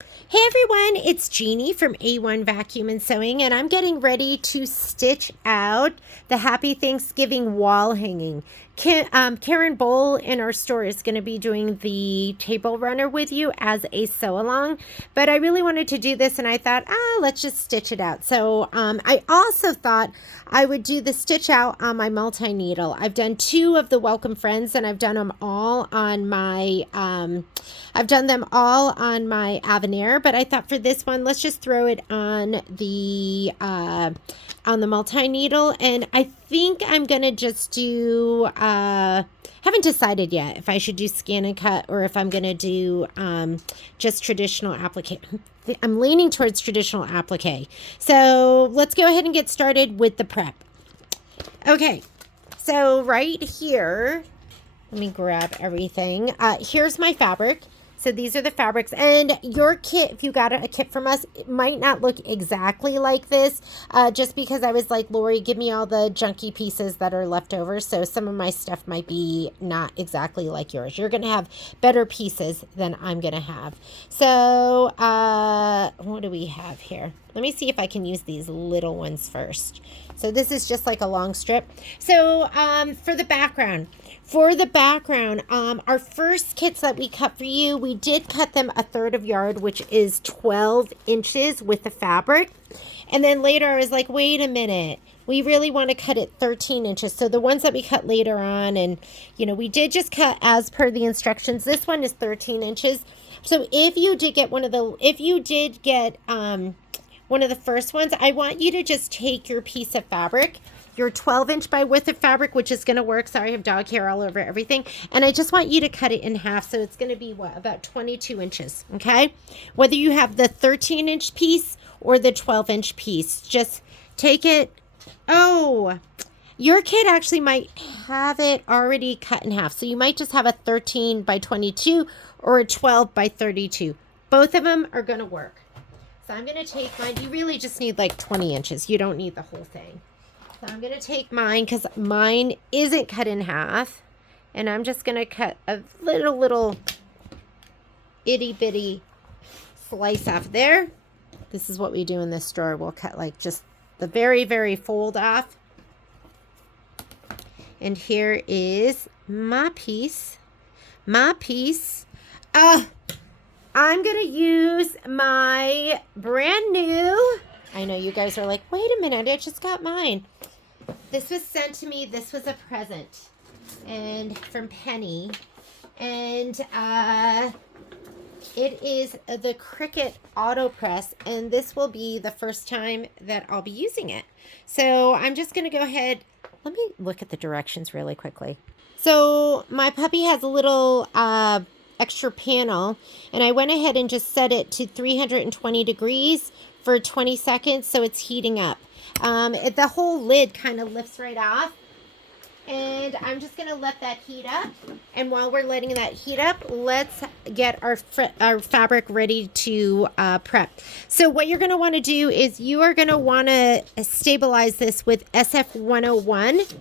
Hey everyone, it's Jeannie from A1 Vacuum and Sewing, and I'm getting ready to stitch out the Happy Thanksgiving wall hanging. Karen Bowl in our store is going to be doing the table runner with you as a sew along, but I really wanted to do this and I thought, let's just stitch it out. So I also thought I would do the stitch out on my multi-needle. I've done 2 of the Welcome Friends and I've done them all on my Avenir, but I thought for this one, let's just throw it on the multi-needle, and I think I'm gonna just do haven't decided yet if I should do scan and cut or if I'm gonna do just traditional applique. I'm leaning towards traditional applique. So let's go ahead and get started with the prep. Okay, so right here, let me grab everything. Here's my fabric. So these are the fabrics, and your kit, if you got a kit from us, it might not look exactly like this, just because I was like, Lori, give me all the junky pieces that are left over. So some of my stuff might be not exactly like yours. You're going to have better pieces than I'm going to have. So what do we have here? Let me see if I can use these little ones first. So this is just like a long strip. So for the background, our first kits that we cut for you, we did cut them 1/3 of yard, which is 12 inches with the fabric. And then later I was like, wait a minute, we really want to cut it 13 inches. So the ones that we cut later on, and we did just cut as per the instructions. This one is 13 inches. So if you did get one of the first ones, I want you to just take your piece of fabric, your 12-inch by width of fabric, which is going to work. Sorry, I have dog hair all over everything. And I just want you to cut it in half. So it's going to be about 22 inches. Okay. Whether you have the 13-inch piece or the 12-inch piece, just take it. Oh, your kit actually might have it already cut in half. So you might just have a 13 by 22 or a 12 by 32. Both of them are going to work. So I'm going to take mine. You really just need like 20 inches. You don't need the whole thing. So I'm going to take mine because mine isn't cut in half. And I'm just going to cut a little itty bitty slice off there. This is what we do in this store. We'll cut like just the very, very fold off. And here is my piece. I'm going to use my brand new, I know you guys are like, wait a minute, I just got mine. This was sent to me. This was a present and from Penny. And it is the Cricut AutoPress, and this will be the first time that I'll be using it. So I'm just going to go ahead. Let me look at the directions really quickly. So my puppy has a little extra panel, and I went ahead and just set it to 320 degrees for 20 seconds so it's heating up. The whole lid kind of lifts right off, and I'm just going to let that heat up. And while we're letting that heat up, let's get our fabric ready to prep. So what you're going to want to do is you are going to want to stabilize this with SF-101.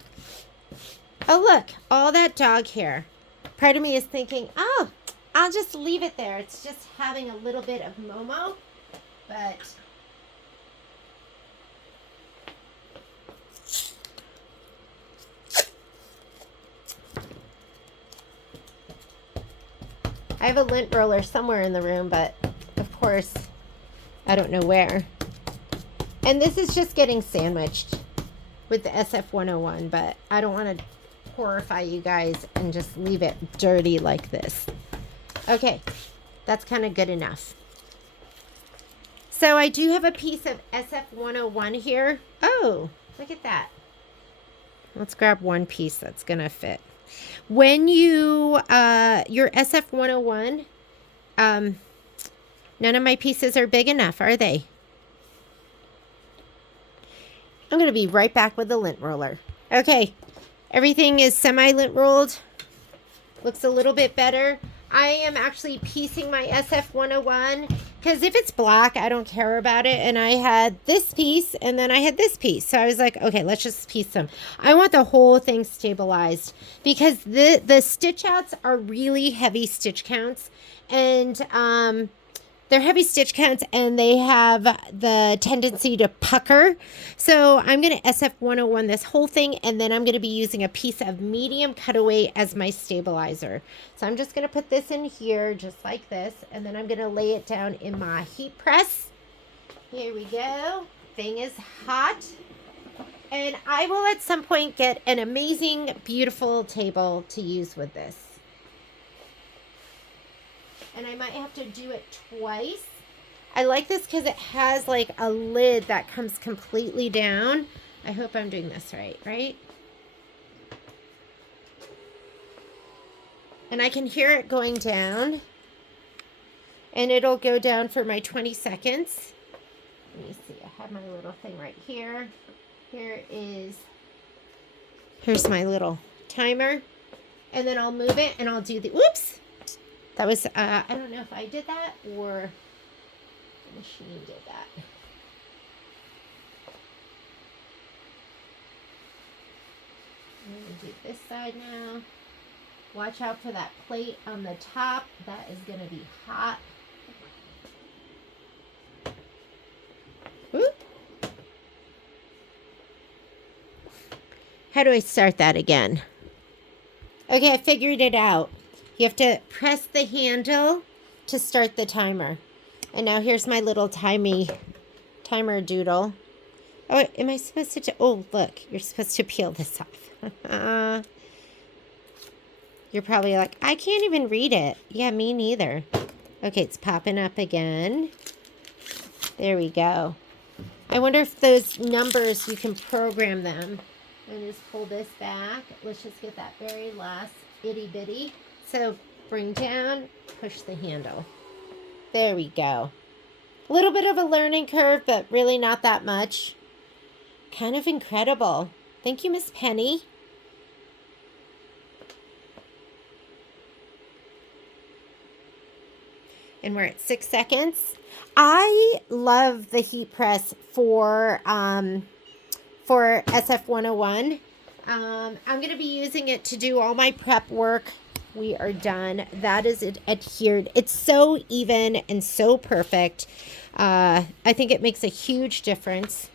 Oh, look, all that dog hair. Part of me is thinking, oh, I'll just leave it there. It's just having a little bit of Momo, but I have a lint roller somewhere in the room, but of course, I don't know where. And this is just getting sandwiched with the SF-101, but I don't want to horrify you guys and just leave it dirty like this. Okay, that's kind of good enough. So I do have a piece of SF-101 here. Oh, look at that. Let's grab one piece that's going to fit. When you, your SF-101, none of my pieces are big enough, are they? I'm going to be right back with the lint roller. Okay, everything is semi-lint rolled. Looks a little bit better. I am actually piecing my SF-101 because if it's black, I don't care about it. And I had this piece and then I had this piece. So I was like, okay, let's just piece them. I want the whole thing stabilized because the stitch outs are really heavy stitch counts. And they're heavy stitch counts and they have the tendency to pucker. So I'm going to SF101 this whole thing, and then I'm going to be using a piece of medium cutaway as my stabilizer. So I'm just going to put this in here just like this, and then I'm going to lay it down in my heat press. Here we go. Thing is hot. And I will at some point get an amazing, beautiful table to use with this. And I might have to do it twice. I like this because it has like a lid that comes completely down. I hope I'm doing this right? And I can hear it going down. And it'll go down for my 20 seconds. Let me see, I have my little thing right here. Here's my little timer. And then I'll move it and I'll do the, whoops! That was, I don't know if I did that or the machine did that. I'm going to do this side now. Watch out for that plate on the top. That is going to be hot. Whoop. How do I start that again? Okay, I figured it out. You have to press the handle to start the timer. And now here's my little timer doodle. Oh, am I supposed to? Oh, look, you're supposed to peel this off. You're probably like, I can't even read it. Yeah, me neither. Okay, it's popping up again. There we go. I wonder if those numbers, you can program them. And just pull this back. Let's just get that very last itty bitty. So bring down, push the handle. There we go. A little bit of a learning curve, but really not that much. Kind of incredible. Thank you, Miss Penny. And we're at 6 seconds. I love the heat press for SF101. I'm going to be using it to do all my prep work. We are done. That is it adhered. It's so even and so perfect. I think it makes a huge difference.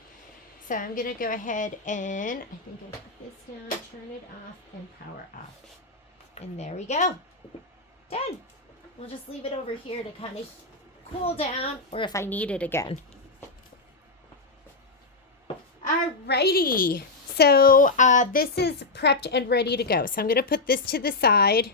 So I'm going to go ahead and I think I put this down, turn it off, and power off. And there we go. Done. We'll just leave it over here to kind of cool down, or if I need it again. Alrighty. So this is prepped and ready to go. So I'm going to put this to the side.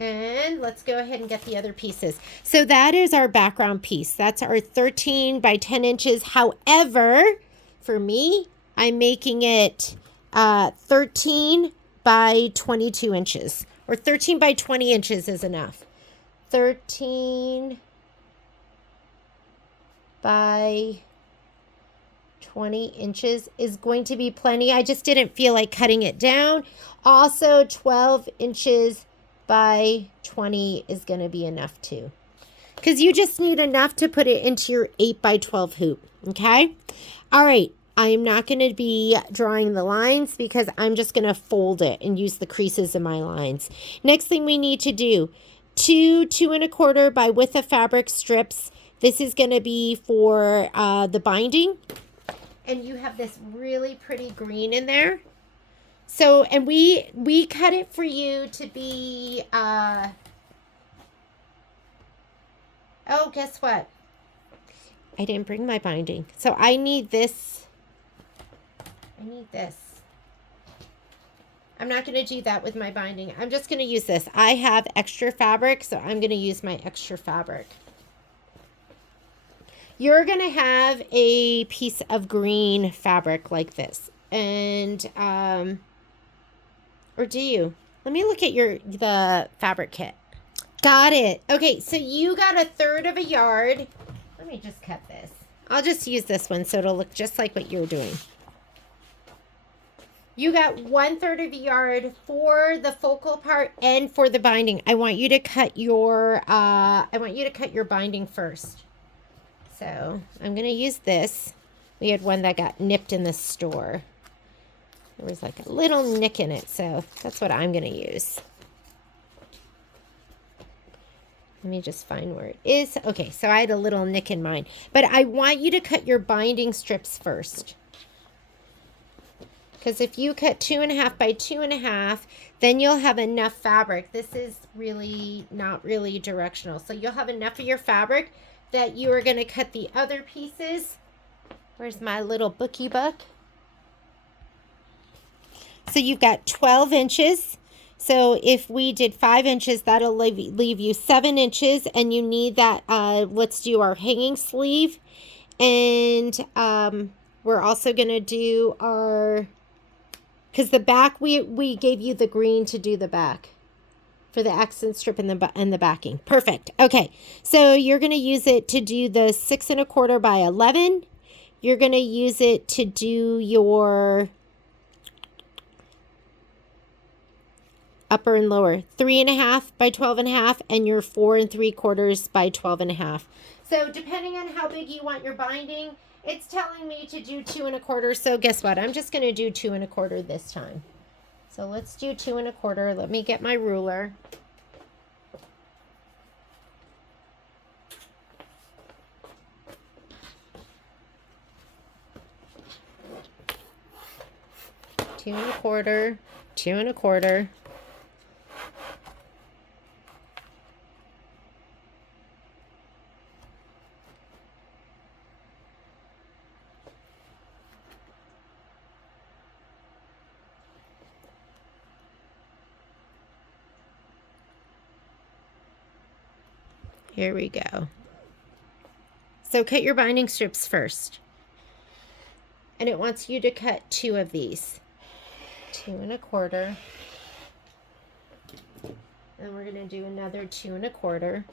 And let's go ahead and get the other pieces. So that is our background piece. That's our 13 by 10 inches. However, for me, I'm making it 13 by 22 inches. Or 13 by 20 inches is enough. 13 by 20 inches is going to be plenty. I just didn't feel like cutting it down. Also, 12 inches by 20 is going to be enough too. Because you just need enough to put it into your 8 by 12 hoop. Okay? All right. I'm not going to be drawing the lines because I'm just going to fold it and use the creases in my lines. Next thing we need to do, 2 2¼ by width of fabric strips. This is going to be for the binding. And you have this really pretty green in there. So, and we cut it for you to be, oh, guess what? I didn't bring my binding. So I need this. I'm not going to do that with my binding. I'm just going to use this. I have extra fabric, so I'm going to use my extra fabric. You're going to have a piece of green fabric like this. And, or do you? Let me look at the fabric kit. Got it. Okay, so you got 1/3 of a yard. Let me just cut this. I'll just use this one so it'll look just like what you're doing. You got 1/3 of a yard for the focal part and for the binding. I want you to cut your binding first. So I'm gonna use this. We had one that got nipped in the store. There was like a little nick in it, so that's what I'm gonna use. Let me just find where it is. Okay, so I had a little nick in mine. But I want you to cut your binding strips first. Because if you cut 2.5 by 2.5, then you'll have enough fabric. This is really not really directional. So you'll have enough of your fabric that you are going to cut the other pieces. Where's my little bookie book? So you've got 12 inches. So if we did 5 inches, that'll leave you 7 inches. And you need that, let's do our hanging sleeve. And we're also going to do our... Because the back, we gave you the green to do the back for the accent strip and the backing. Perfect. Okay, so you're going to use it to do the 6 1/4 by 11. You're going to use it to do your upper and lower 3.5 by 12.5, and your 4 3/4 by 12.5. So depending on how big you want your binding, it's telling me to do 2 1/4. So guess what? I'm just going to do 2 1/4 this time. So let's do 2 1/4. Let me get my ruler. Two and a quarter, 2 1/4. Here we go. So cut your binding strips first. And it wants you to cut 2 of these. 2 1/4. And we're going to do another 2 1/4.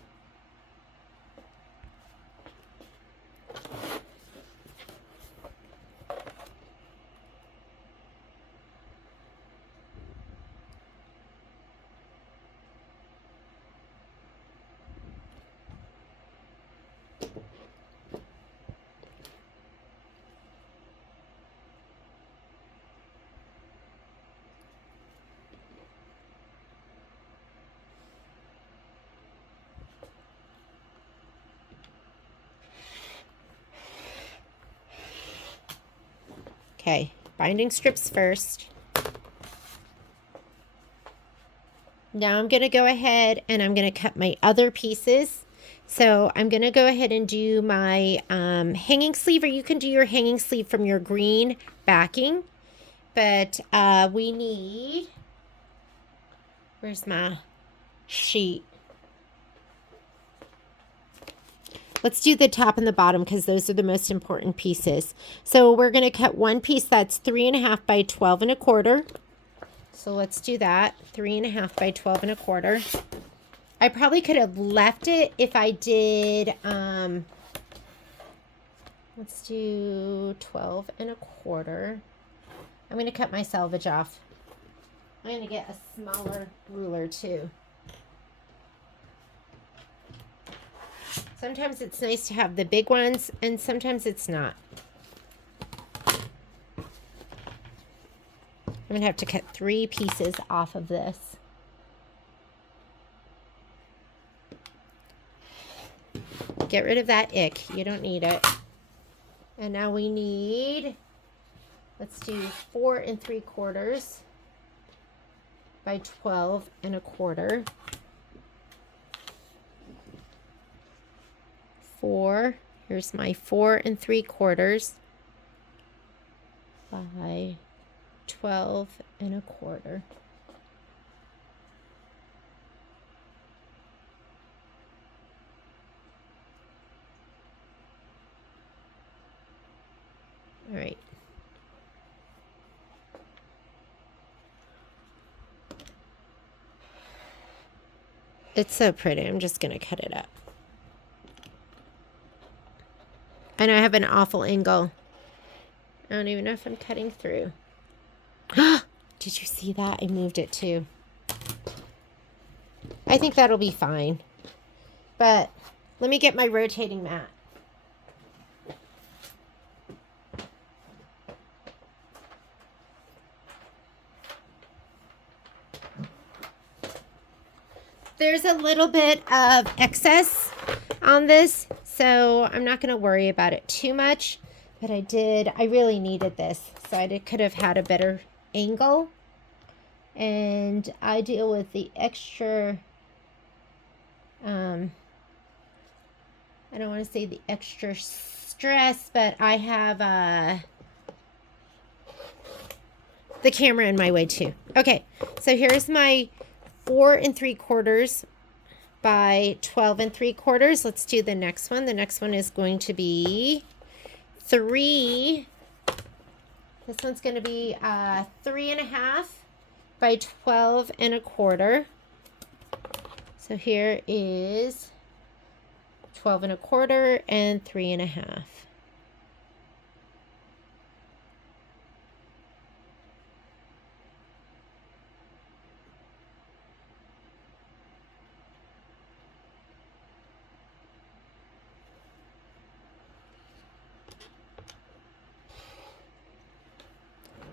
Okay, binding strips first. Now I'm going to go ahead and I'm going to cut my other pieces. So I'm going to go ahead and do my hanging sleeve, or you can do your hanging sleeve from your green backing. But we need, where's my sheet? Let's do the top and the bottom because those are the most important pieces. So we're going to cut one piece that's 3.5 by 12 1/4. So let's do that. 3.5 by 12 1/4. I probably could have left it if I did, let's do 12 1/4. I'm going to cut my selvage off. I'm going to get a smaller ruler too. Sometimes it's nice to have the big ones, and sometimes it's not. I'm going to have to cut 3 pieces off of this. Get rid of that ick. You don't need it. And now we need, let's do 4 3/4 by 12 1/4. 4, here's my 4 3/4 by 12 1/4. All right. It's so pretty. I'm just going to cut it up. And I have an awful angle. I don't even know if I'm cutting through. Did you see that? I moved it too. I think that'll be fine. But let me get my rotating mat. There's a little bit of excess on this, so I'm not going to worry about it too much. But I really needed this, so I could have had a better angle. And I deal with the extra, I don't want to say the extra stress, but I have the camera in my way too. Okay, so here's my 4 3/4 by 12 3/4. Let's do the next one. The next one is going to be 3. This one's going to be 3 1/2 by 12 1/4. So here is 12 1/4 and 3 1/2.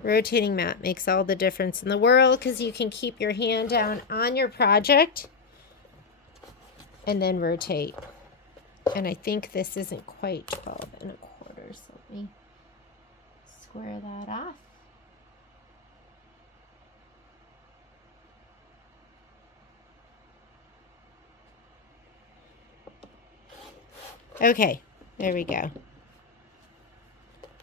Rotating mat makes all the difference in the world because you can keep your hand down on your project and then rotate. And I think this isn't quite 12 1/4, so let me square that off. Okay, there we go.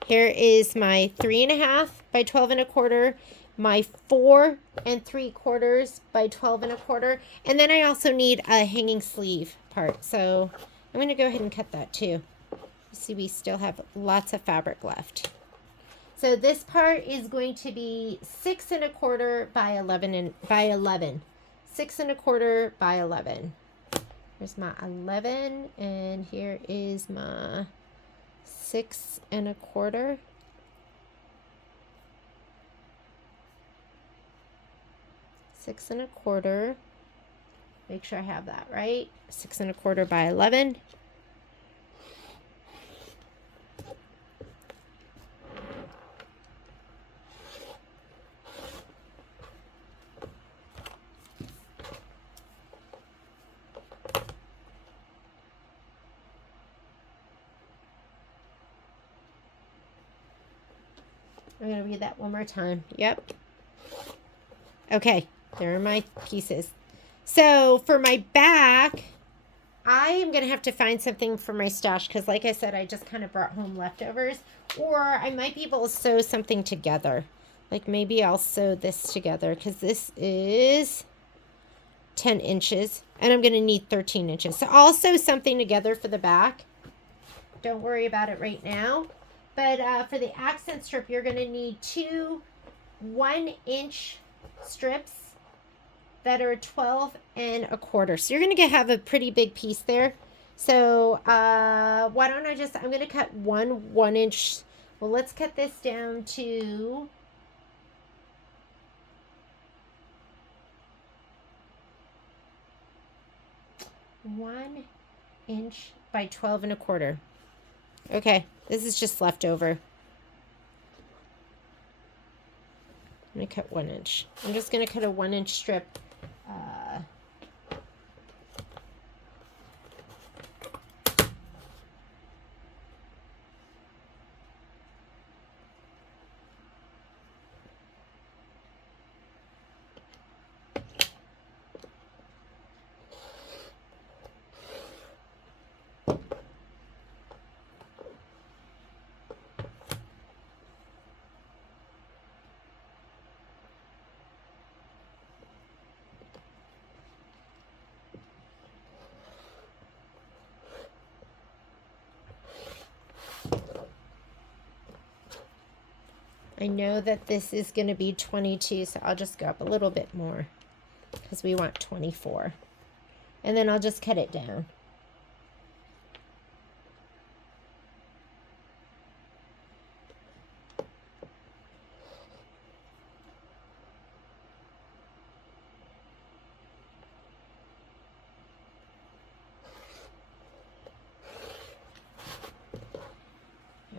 Here is my 3 1/2 by 12 1/4, my 4 3/4 by 12 1/4, and then I also need a hanging sleeve part. So I'm going to go ahead and cut that too. You see, we still have lots of fabric left. So this part is going to be 6 1/4 by 11 by 11. 6 1/4 by 11. Here's my 11, and here is my 6 1/4. Six and a quarter. Make sure I have that right. 6 1/4 by 11. I'm going to read that one more time. Yep. Okay, there are my pieces. So for my back, I am going to have to find something for my stash because like I said, I just kind of brought home leftovers. Or I might be able to sew something together. Like maybe I'll sew this together because this is 10 inches and I'm going to need 13 inches. So I'll sew something together for the back. Don't worry about it right now. But for the accent strip, you're going to need 2 1-inch strips that are 12 1/4. So you're going to have a pretty big piece there. So why don't I'm going to cut 1 1-inch. Well, let's cut this down to 1 inch by 12 1/4. Okay, this is just leftover. I'm going to cut 1 inch. I'm just going to cut a 1-inch strip. I know that this is going to be 22, so I'll just go up a little bit more because we want 24. And then I'll just cut it down.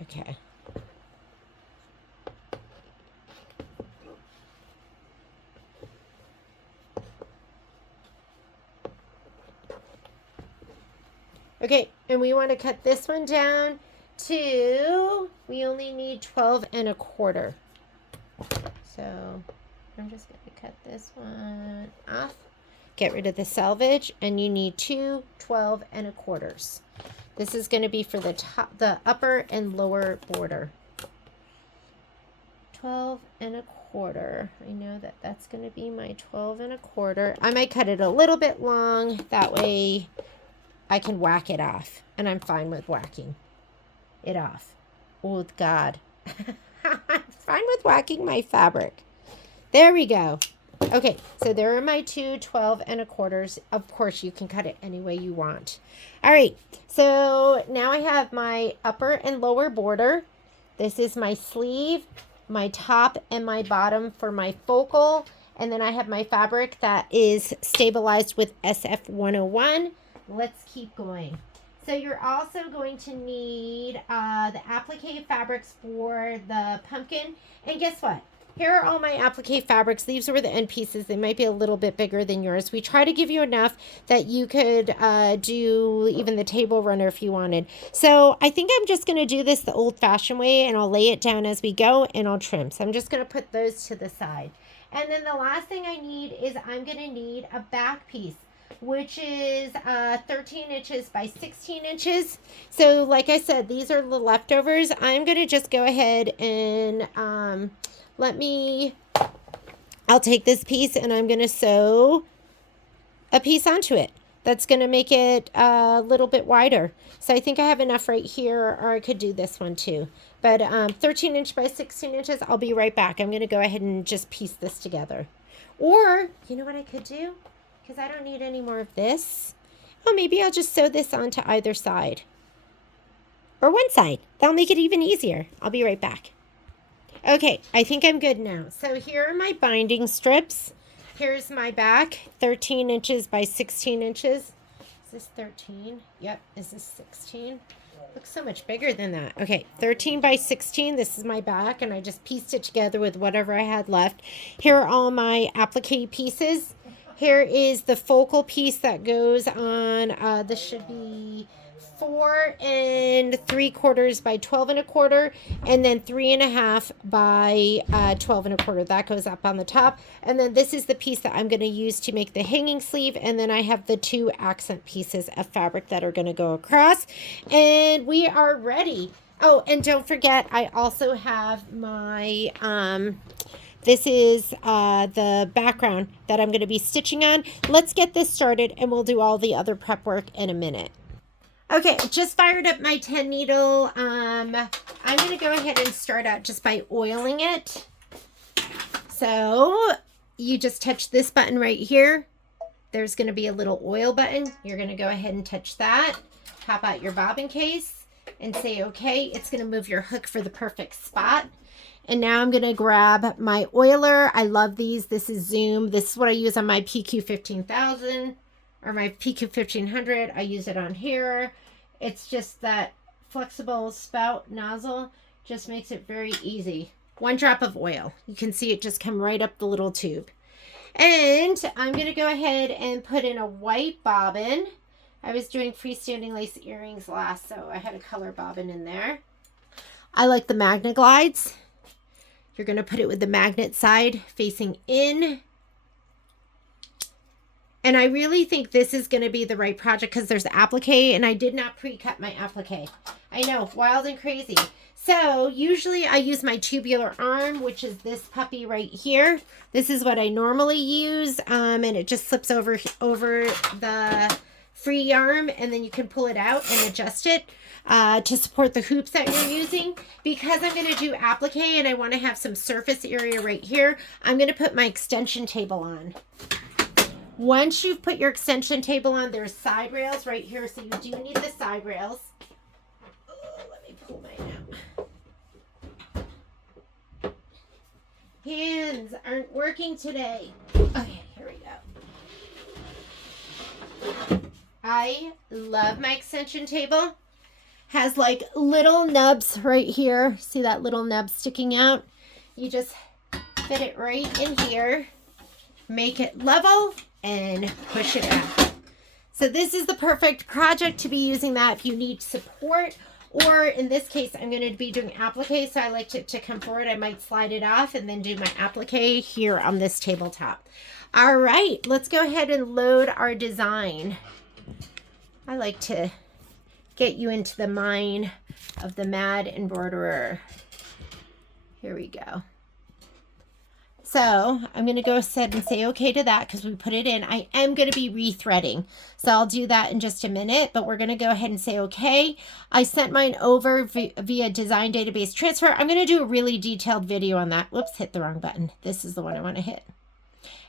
Okay. Okay, and we want to cut this one down to, we only need 12 1/4. So I'm just going to cut this one off. Get rid of the selvage, and you need 2 12 1/4. This is going to be for the top, the upper and lower border. 12 1/4. I know that that's going to be my 12 1/4. I might cut it a little bit long. That way I can whack it off. And I'm fine with whacking it off. Oh, God. I'm fine with whacking my fabric. There we go. Okay, so there are my 2 12 1/4. Of course, you can cut it any way you want. All right, so now I have my upper and lower border. This is my sleeve, my top and my bottom for my focal. And then I have my fabric that is stabilized with SF 101. Let's keep going. So you're also going to need the applique fabrics for the pumpkin. And guess what? Here are all my applique fabrics. These were the end pieces. They might be a little bit bigger than yours. We try to give you enough that you could do even the table runner if you wanted. So I think I'm just going to do this the old-fashioned way, and I'll lay it down as we go, and I'll trim. So I'm just going to put those to the side. And then the last thing I need is I'm going to need a back piece, which is 13 inches by 16 inches. So like I said, these are the leftovers. I'm going to just go ahead and I'll take this piece and I'm going to sew a piece onto it. That's going to make it a little bit wider. So I think I have enough right here, or I could do this one too. But 13 inch by 16 inches, I'll be right back. I'm going to go ahead and just piece this together. Or, you know what I could do? Because I don't need any more of this. Oh, maybe I'll just sew this onto either side. Or one side. That'll make it even easier. I'll be right back. Okay, I think I'm good now. So here are my binding strips. Here's my back, 13 inches by 16 inches. Is this 13? Yep. Is this 16? Looks so much bigger than that. Okay, 13 by 16. This is my back, and I just pieced it together with whatever I had left. Here are all my applique pieces. Here is the focal piece that goes on. This should be 4 3/4 by 12 1/4, and then 3 1/2 by 12 1/4. That goes up on the top. And then this is the piece that I'm going to use to make the hanging sleeve. And then I have the 2 accent pieces of fabric that are going to go across. And we are ready. Oh, and don't forget, I also have my this is the background that I'm going to be stitching on. Let's get this started, and we'll do all the other prep work in a minute. Okay, just fired up my 10 needle. I'm going to go ahead and start out just by oiling it. So you just touch this button right here. There's going to be a little oil button. You're going to go ahead and touch that. Pop out your bobbin case and say, okay. It's going to move your hook for the perfect spot. And now I'm going to grab my oiler. I love these. This is Zoom. This is what I use on my PQ 15000 or my PQ 1500. I use it on here. It's just that flexible spout nozzle just makes it very easy. 1 drop of oil. You can see it just come right up the little tube. And I'm going to go ahead and put in a white bobbin. I was doing freestanding lace earrings last, so I had a color bobbin in there. I like the Magna Glides. You're going to put it with the magnet side facing in. And I really think this is going to be the right project because there's applique, and I did not pre-cut my applique. I know, wild and crazy. So usually I use my tubular arm, which is this puppy right here. This is what I normally use, and it just slips over the free arm, and then you can pull it out and adjust it to support the hoops that you're using. Because I'm going to do applique and I want to have some surface area right here, I'm going to put my extension table on. Once you've put your extension table on, there's side rails right here, so you do need the side rails. Oh, let me pull mine out. Hands aren't working today. Okay, here we go. I love my extension table. Has like little nubs right here. See that little nub sticking out? You just fit it right in here. Make it level and push it out. So this is the perfect project to be using that if you need support, or in this case, I'm going to be doing applique. So I like it to come forward. I might slide it off and then do my applique here on this tabletop. All right, let's go ahead and load our design. I like to get you into the mind of the mad embroiderer. Here we go. So I'm going to go ahead and say okay to that because we put it in. I am going to be rethreading. So I'll do that in just a minute, but we're going to go ahead and say okay. I sent mine over via design database transfer. I'm going to do a really detailed video on that. Whoops, hit the wrong button. This is the one I want to hit.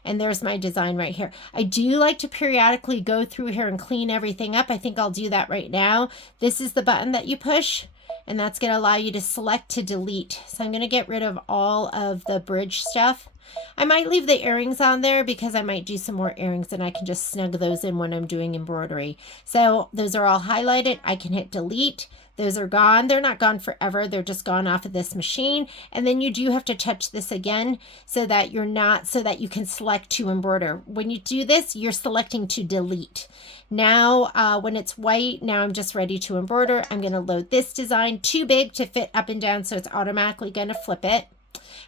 And there's my design right here. I do like to periodically go through here and clean everything up. I think I'll do that right now. This is the button that you push, and that's going to allow you to select to delete. So I'm going to get rid of all of the bridge stuff. I might leave the earrings on there because I might do some more earrings and I can just snug those in when I'm doing embroidery. So those are all highlighted. I can hit delete. Those are gone. They're not gone forever. They're just gone off of this machine. And then you do have to touch this again so that you can select to embroider. When you do this, you're selecting to delete. Now, when it's white, now I'm just ready to embroider. I'm going to load this design, too big to fit up and down, so it's automatically going to flip it.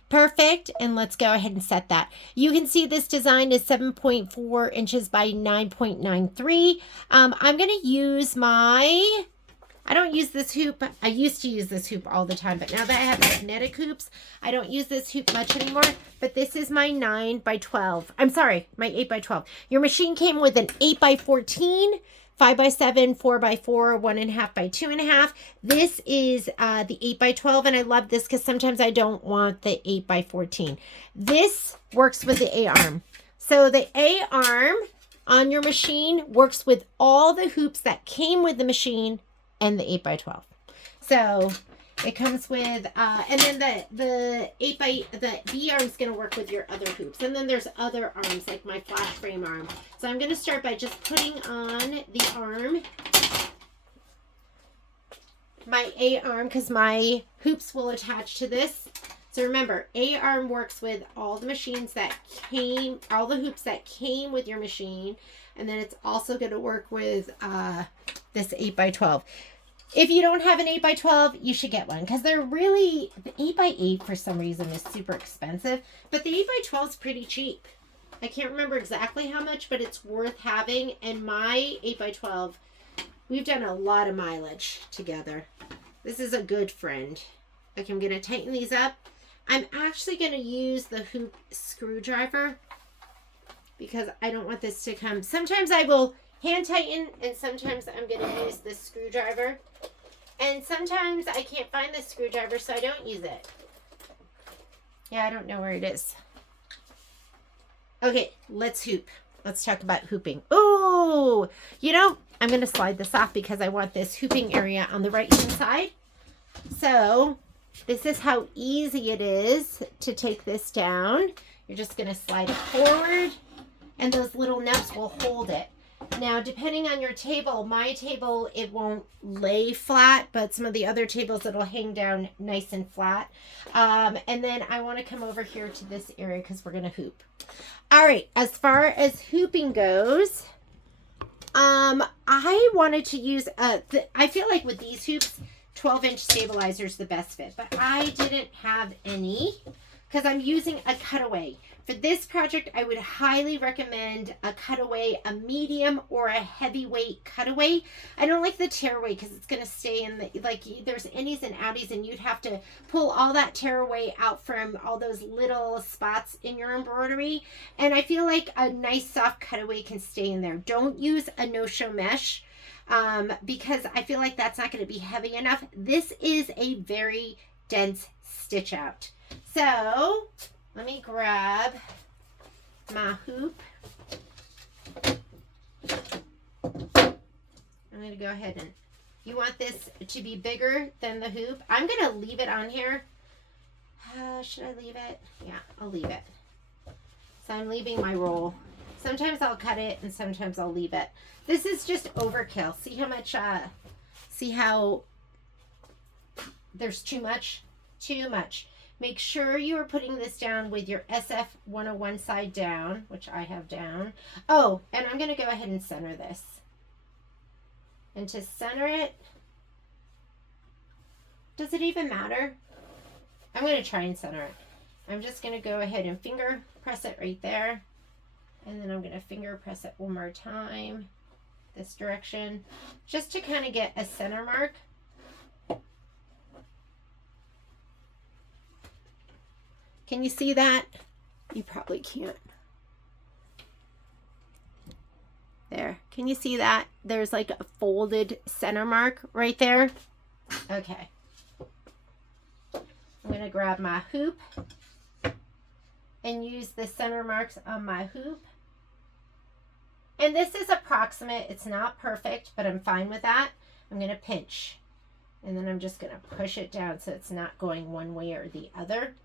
Perfect. And let's go ahead and set that. You can see this design is 7.4 inches by 9.93. I'm going to use I don't use this hoop. I used to use this hoop all the time, but now that I have magnetic hoops, I don't use this hoop much anymore. But this is my 9 by 12. I'm sorry, my 8 by 12. Your machine came with an 8 by 14, 5 by 7, 4 by 4, 1.5 by 2.5. This is the 8 by 12, and I love this because sometimes I don't want the 8 by 14. This works with the A-arm. So the A-arm on your machine works with all the hoops that came with the machine and the 8 by 12. So it comes with, and then the B arm is going to work with your other hoops. And then there's other arms like my flash frame arm. So I'm going to start by just putting on the arm, my A arm, because my hoops will attach to this. So remember, A arm works with all the machines that came, all the hoops that came with your machine. And then it's also going to work with this 8 by 12. If you don't have an 8 by 12, you should get one because they're really, the 8 by 8 for some reason is super expensive, but the 8 by 12 is pretty cheap. I can't remember exactly how much, but it's worth having. And my 8 by 12, we've done a lot of mileage together. This is a good friend. Okay, I'm going to tighten these up. I'm actually going to use the hoop screwdriver because I don't want this to come. Sometimes I will hand tighten and sometimes I'm going to use this screwdriver. And sometimes I can't find the screwdriver, so I don't use it. Yeah, I don't know where it is. Okay, let's hoop. Let's talk about hooping. Oh, I'm going to slide this off because I want this hooping area on the right-hand side. So this is how easy it is to take this down. You're just going to slide it forward, and those little nubs will hold it. Now, depending on your table, my table, it won't lay flat, but some of the other tables, it'll hang down nice and flat. And then I want to come over here to this area because we're going to hoop. All right, as far as hooping goes, I wanted to use, I feel like with these hoops, 12-inch stabilizer is the best fit, but I didn't have any because I'm using a cutaway. For this project, I would highly recommend a cutaway, a medium or a heavyweight cutaway. I don't like the tearaway because it's going to stay in the, like, there's innies and outies and you'd have to pull all that tearaway out from all those little spots in your embroidery. And I feel like a nice soft cutaway can stay in there. Don't use a no-show mesh because I feel like that's not going to be heavy enough. This is a very dense stitch out. So let me grab my hoop. I'm going to go ahead and, you want this to be bigger than the hoop. I'm going to leave it on here. Should I leave it? Yeah, I'll leave it. So I'm leaving my roll. Sometimes I'll cut it and sometimes I'll leave it. This is just overkill. See how much, see how there's too much? Too much. Make sure you are putting this down with your SF 101 side down, which I have down. Oh, and I'm going to go ahead and center this. And to center it, does it even matter? I'm going to try and center it. I'm just going to go ahead and finger press it right there. And then I'm going to finger press it one more time, this direction, just to kind of get a center mark. Can you see that? You probably can't. There. Can you see that? There's like a folded center mark right there. Okay. I'm going to grab my hoop and use the center marks on my hoop. And this is approximate. It's not perfect, but I'm fine with that. I'm going to pinch. And then I'm just going to push it down so it's not going one way or the other.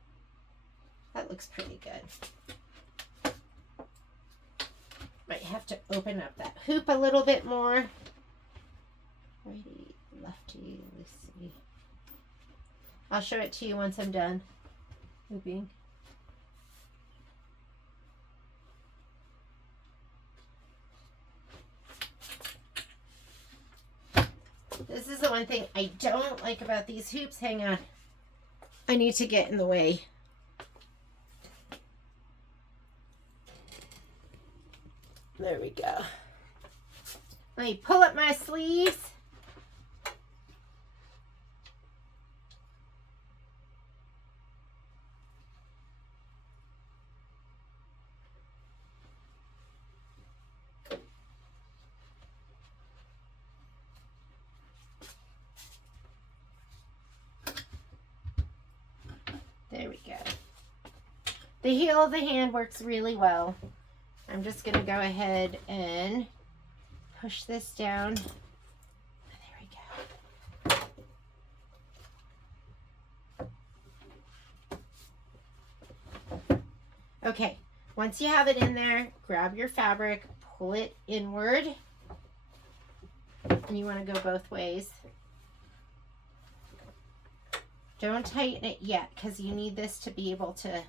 That looks pretty good. Might have to open up that hoop a little bit more. Righty, lefty, loosey. I'll show it to you once I'm done hooping. This is the one thing I don't like about these hoops. Hang on. I need to get in the way. There we go. Let me pull up my sleeves. There we go. The heel of the hand works really well. I'm just going to go ahead and push this down. There we go. Okay, once you have it in there, grab your fabric, pull it inward. And you want to go both ways. Don't tighten it yet because you need this to be able to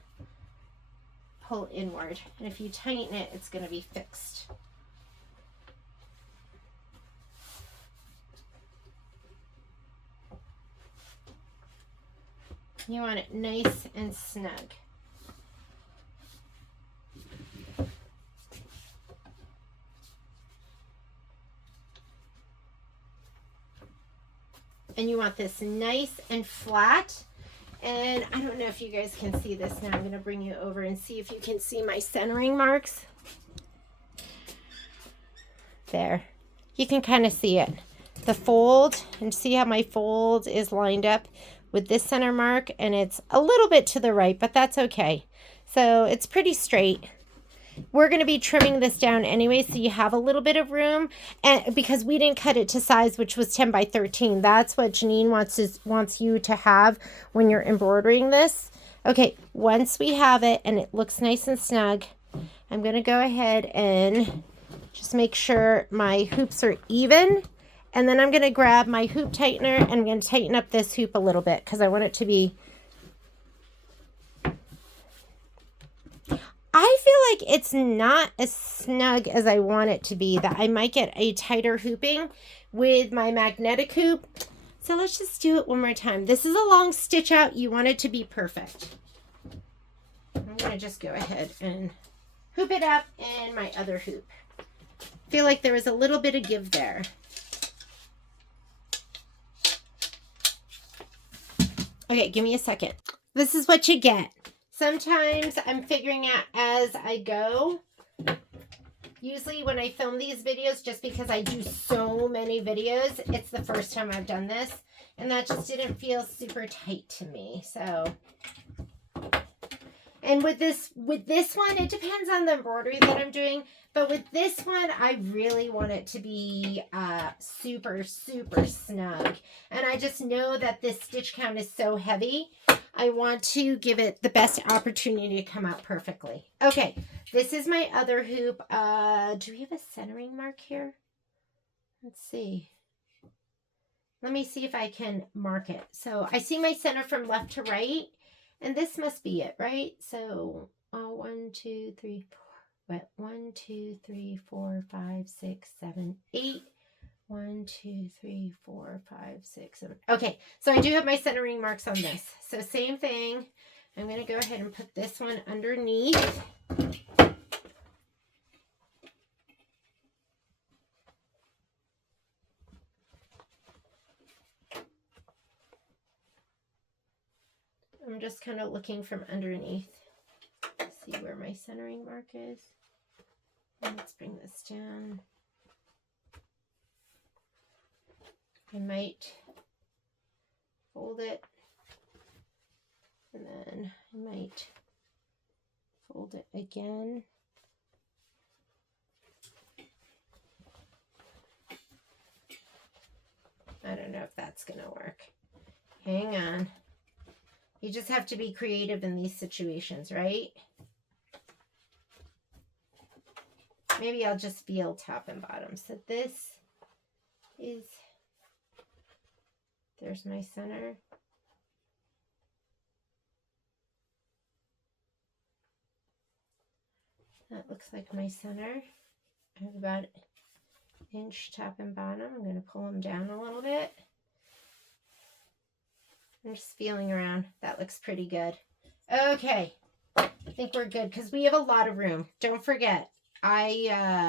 pull inward. And if you tighten it, it's going to be fixed. You want it nice and snug. And you want this nice and flat. And I don't know if you guys can see this now. I'm going to bring you over and see if you can see my centering marks. There. You can kind of see it. The fold, and see how my fold is lined up with this center mark, and it's a little bit to the right, but that's okay. So it's pretty straight. We're going to be trimming this down anyway, so you have a little bit of room, and because we didn't cut it to size, which was 10 by 13. That's what Janine wants you to have when you're embroidering this. Okay, once we have it and it looks nice and snug, I'm going to go ahead and just make sure my hoops are even, and then I'm going to grab my hoop tightener and I'm going to tighten up this hoop a little bit because I want it to be... I feel like it's not as snug as I want it to be, that I might get a tighter hooping with my magnetic hoop. So let's just do it one more time. This is a long stitch out. You want it to be perfect. I'm going to just go ahead and hoop it up in my other hoop. I feel like there was a little bit of give there. Okay, give me a second. This is what you get. Sometimes I'm figuring out as I go. Usually when I film these videos, just because I do so many videos, it's the first time I've done this. And that just didn't feel super tight to me. So, and with this one, it depends on the embroidery that I'm doing. But with this one, I really want it to be super, super snug. And I just know that this stitch count is so heavy. I want to give it the best opportunity to come out perfectly. Okay, this is my other hoop. Do we have a centering mark here? Let's see. Let me see if I can mark it. So I see my center from left to right, and this must be it, right? So 1, 2, 3, 4. What? 1, 2, 3, 4, 5, 6, 7, 8. 1, 2, 3, 4, 5, 6, 7. Okay, so I do have my centering marks on this. So same thing. I'm going to go ahead and put this one underneath. I'm just kind of looking from underneath. See where my centering mark is. Let's bring this down. I might fold it, and then I might fold it again. I don't know if that's gonna work. Hang on. You just have to be creative in these situations, right? Maybe I'll just feel top and bottom. So this is, there's my center. That looks like my center. I have about an inch top and bottom. I'm going to pull them down a little bit. I'm just feeling around. That looks pretty good. Okay. I think we're good because we have a lot of room. Don't forget, I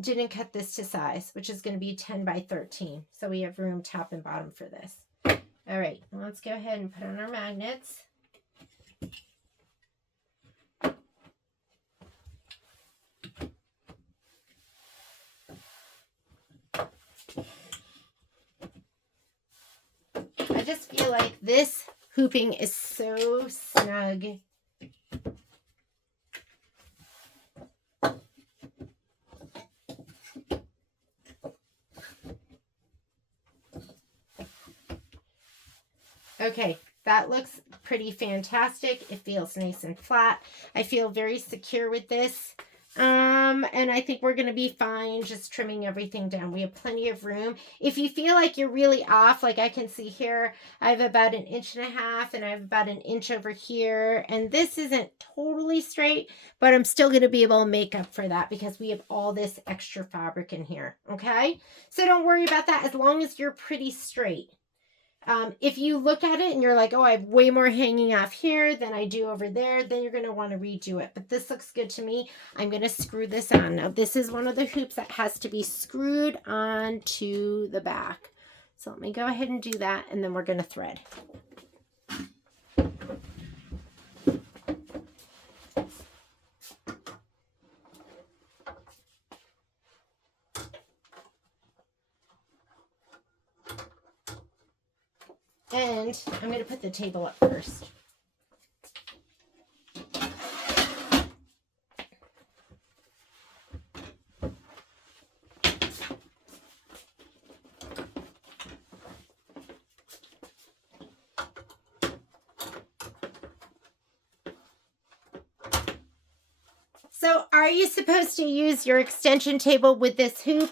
didn't cut this to size, which is going to be 10 by 13. So we have room top and bottom for this. All right, let's go ahead and put on our magnets. I just feel like this hooping is so snug. Okay, that looks pretty fantastic. It feels nice and flat. I feel very secure with this. And I think we're going to be fine just trimming everything down. We have plenty of room. If you feel like you're really off, like I can see here, I have about 1.5 inches and I have about 1 inch over here. And this isn't totally straight, but I'm still going to be able to make up for that because we have all this extra fabric in here. Okay. So don't worry about that as long as you're pretty straight. If you look at it and you're like, oh, I have way more hanging off here than I do over there, then you're going to want to redo it. But this looks good to me. I'm going to screw this on. Now, this is one of the hoops that has to be screwed onto the back. So let me go ahead and do that, and then we're going to thread. And I'm going to put the table up first. So are you supposed to use your extension table with this hoop?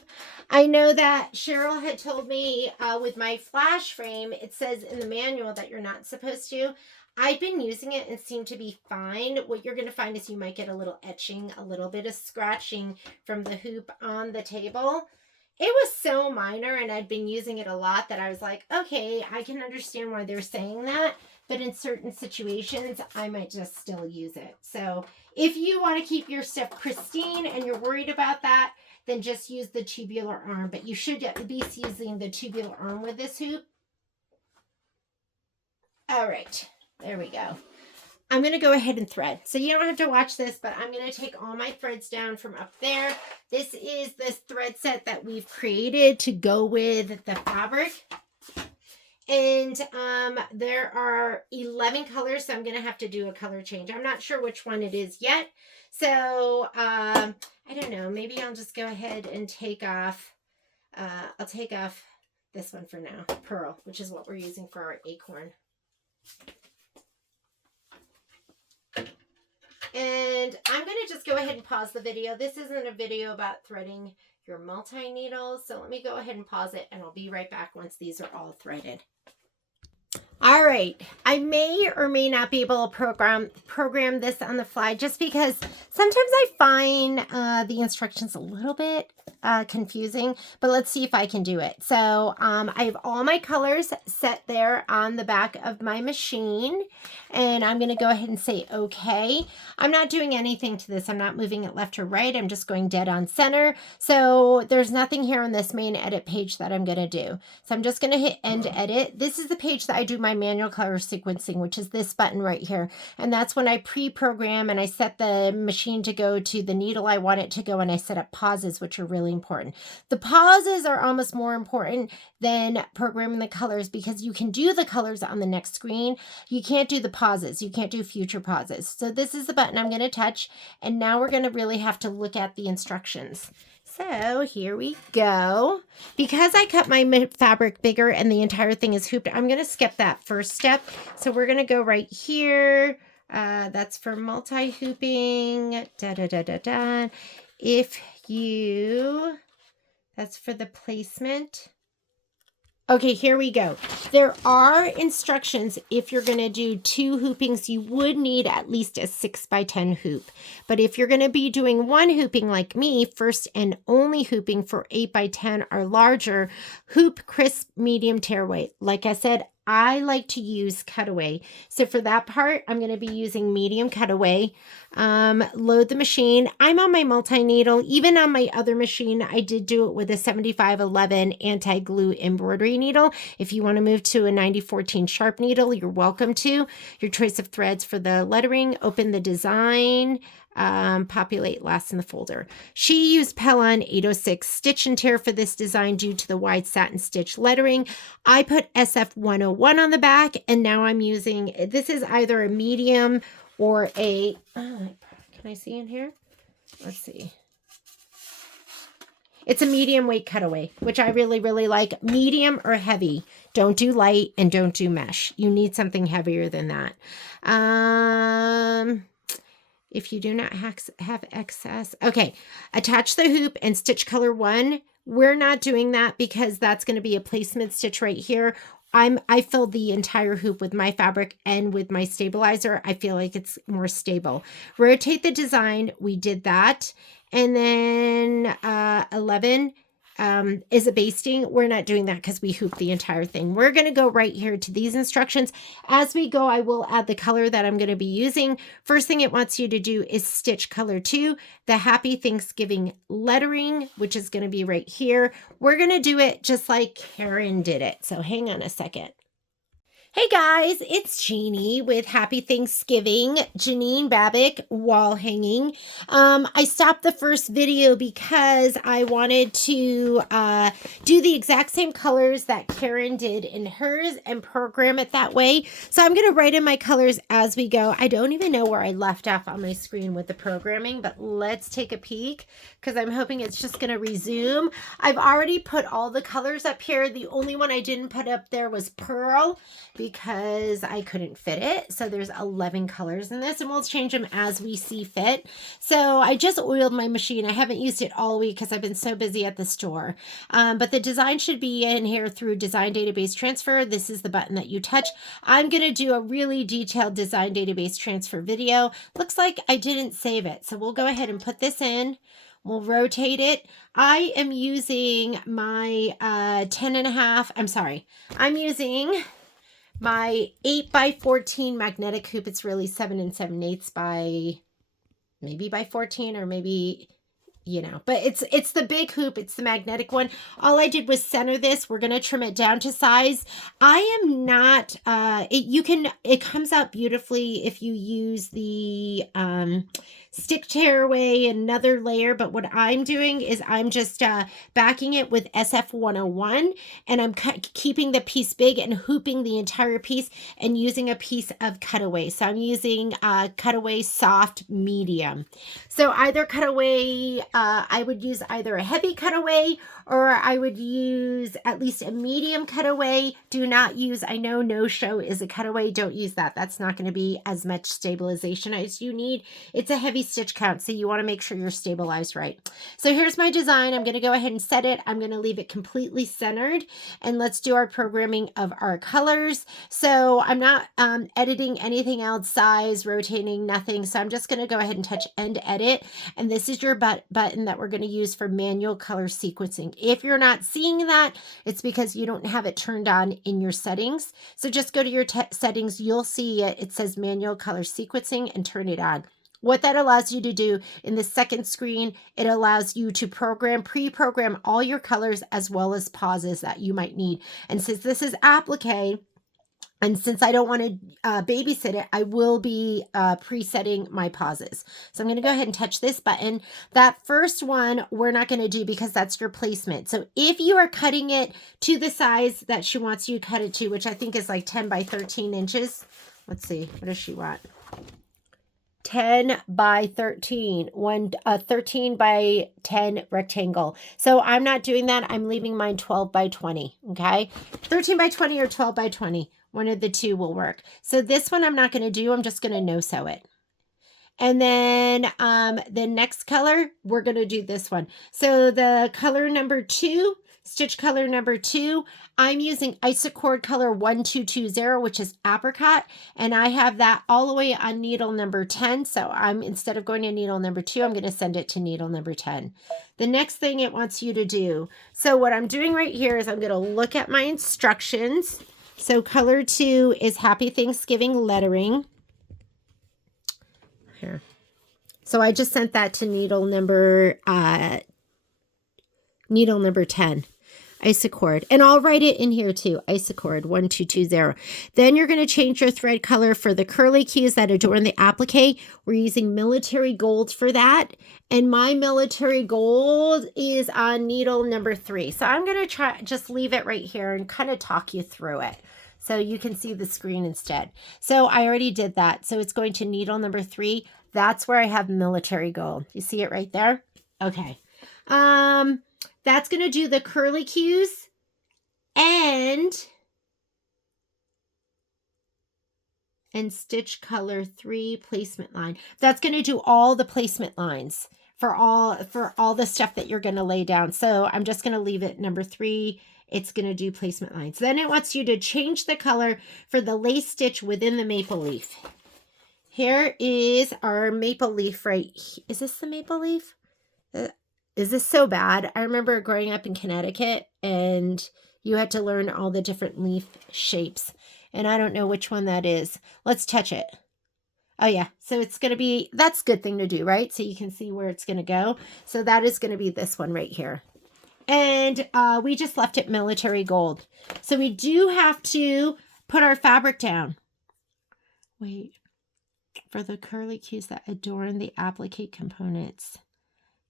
I know that Cheryl had told me with my flash frame, it says in the manual that you're not supposed to. I've been using it and seemed to be fine. What you're going to find is you might get a little etching, a little bit of scratching from the hoop on the table. It was so minor and I'd been using it a lot that I was like, okay, I can understand why they're saying that. But in certain situations, I might just still use it. So if you want to keep your stuff pristine and you're worried about that, then just use the tubular arm. But you should at least using the tubular arm with this hoop. All right, there we go. I'm going to go ahead and thread. So you don't have to watch this, but I'm going to take all my threads down from up there. This is this thread set that we've created to go with the fabric. And there are 11 colors, so I'm going to have to do a color change. I'm not sure which one it is yet. So I don't know. Maybe I'll just go ahead and take off. I'll take off this one for now, Pearl, which is what we're using for our acorn. And I'm going to just go ahead and pause the video. This isn't a video about threading your multi-needles, so let me go ahead and pause it, and I'll be right back once these are all threaded. All right, I may or may not be able to program this on the fly just because sometimes I find the instructions a little bit confusing, but let's see if I can do it. So I have all my colors set there on the back of my machine, and I'm going to go ahead and say okay. I'm not doing anything to this. I'm not moving it left or right. I'm just going dead on center. So there's nothing here on this main edit page that I'm going to do. So I'm just going to hit end edit. This is the page that I do my manual color sequencing, which is this button right here. And that's when I pre-program and I set the machine to go to the needle I want it to go, and I set up pauses, which are really important. The pauses are almost more important than programming the colors, because you can do the colors on the next screen. You can't do the pauses. You can't do future pauses. So this is the button I'm going to touch, and now we're going to really have to look at the instructions. So here we go. Because I cut my fabric bigger and the entire thing is hooped, I'm going to skip that first step. So we're going to go right here. That's for multi-hooping. If you, that's for the placement. Okay, here we go. There are instructions. If you're going to do 2 hoopings, you would need at least a 6x10 hoop. But if you're going to be doing 1 hooping like me, first and only hooping for 8x10 or larger, hoop crisp medium tear weight. Like I said, I like to use cutaway. So for that part, I'm going to be using medium cutaway. Load the machine. I'm on my multi-needle. Even on my other machine, I did do it with a 7511 anti-glue embroidery needle. If you want to move to a 9014 sharp needle, you're welcome to. Your choice of threads for the lettering. Open the design. Populate last in the folder. She used Pellon 806 stitch and tear for this design due to the wide satin stitch lettering. I put SF 101 on the back, and now I'm using, this is either a medium or a, can I see in here? Let's see. It's a medium weight cutaway, which I really, really like. Medium or heavy. Don't do light and don't do mesh. You need something heavier than that. If you do not have excess, okay, attach the hoop and stitch color 1. We're not doing that because that's going to be a placement stitch right here. I filled the entire hoop with my fabric and with my stabilizer. I feel like it's more stable. Rotate the design. We did that. And then 11 is a basting. We're not doing that because we hoop the entire thing. We're going to go right here to these instructions. As we go, I will add the color that I'm going to be using. First thing it wants you to do is stitch color 2, the Happy Thanksgiving lettering, which is going to be right here. We're going to do it just like Karen did it. So hang on a second. Hey guys, it's Jeannie with Happy Thanksgiving, Janine Babich wall hanging. I stopped the first video because I wanted to do the exact same colors that Karen did in hers and program it that way. So I'm going to write in my colors as we go. I don't even know where I left off on my screen with the programming, but let's take a peek because I'm hoping it's just going to resume. I've already put all the colors up here. The only one I didn't put up there was Pearl, because I couldn't fit it. So there's 11 colors in this, and we'll change them as we see fit. So I just oiled my machine. I haven't used it all week because I've been so busy at the store. But the design should be in here through Design Database Transfer. This is the button that you touch. I'm going to do a really detailed Design Database Transfer video. Looks like I didn't save it. So we'll go ahead and put this in. We'll rotate it. I am using my 10.5. I'm sorry. I'm using my 8x14 magnetic hoop. It's really 7 7/8 by maybe by 14 or maybe, you know, but it's the big hoop. It's the magnetic one. All I did was center this. We're going to trim it down to size. I am not, it comes out beautifully if you use the stick tearaway, another layer. But what I'm doing is I'm just backing it with SF 101, and I'm keeping the piece big and hooping the entire piece and using a piece of cutaway. So I'm using cutaway soft medium. So either cutaway, I would use either a heavy cutaway or I would use at least a medium cutaway. Do not use, I know No Show is a cutaway. Don't use that. That's not going to be as much stabilization as you need. It's a heavy stitch count, so you want to make sure you're stabilized right. So here's my design. I'm going to go ahead and set it. I'm going to leave it completely centered, and let's do our programming of our colors. So I'm not editing anything else, size, rotating, nothing. So I'm just going to go ahead and touch end edit, and this is your button that we're going to use for manual color sequencing. If you're not seeing that, it's because you don't have it turned on in your settings. So just go to your settings. You'll see it. It says manual color sequencing, and turn it on. What that allows you to do in the second screen, it allows you to pre-program all your colors as well as pauses that you might need. And since this is applique, and since I don't want to babysit it, I will be presetting my pauses. So I'm going to go ahead and touch this button. That first one, we're not going to do because that's your placement. So if you are cutting it to the size that she wants you to cut it to, which I think is like 10 by 13 inches. Let's see, what does she want? 10 by 13, 13 by 10 rectangle. So I'm not doing that. I'm leaving mine 12 by 20. Okay. 13 by 20 or 12 by 20. One of the two will work. So this one I'm not going to do. I'm just going to no sew it. And then the next color, we're going to do this one. So the color number 2, stitch color number 2, I'm using Isocord color 1220, which is apricot. And I have that all the way on needle number 10. So instead of going to needle number 2, I'm going to send it to needle number 10. The next thing it wants you to do. So what I'm doing right here is I'm going to look at my instructions. So color 2 is Happy Thanksgiving lettering. Here. So I just sent that to needle number 10, Isocord. And I'll write it in here too, Isocord 1220. Then you're going to change your thread color for the curly cues that adorn the applique. We're using military gold for that. And my military gold is on needle number 3. So I'm going to just leave it right here and kind of talk you through it, so you can see the screen instead. So I already did that. So it's going to needle number 3. That's where I have military gold. You see it right there? Okay. That's going to do the curly cues and stitch color 3 placement line. That's going to do all the placement lines for all the stuff that you're going to lay down. So I'm just going to leave it number 3. It's going to do placement lines. Then it wants you to change the color for the lace stitch within the maple leaf. Here is our maple leaf right here. Is this the maple leaf? Is this so bad? I remember growing up in Connecticut and you had to learn all the different leaf shapes. And I don't know which one that is. Let's touch it. Oh yeah, so it's going to be, that's a good thing to do, right? So you can see where it's going to go. So that is going to be this one right here. And we just left it military gold. So we do have to put our fabric down. Wait, for the curly cues that adorn the applique components.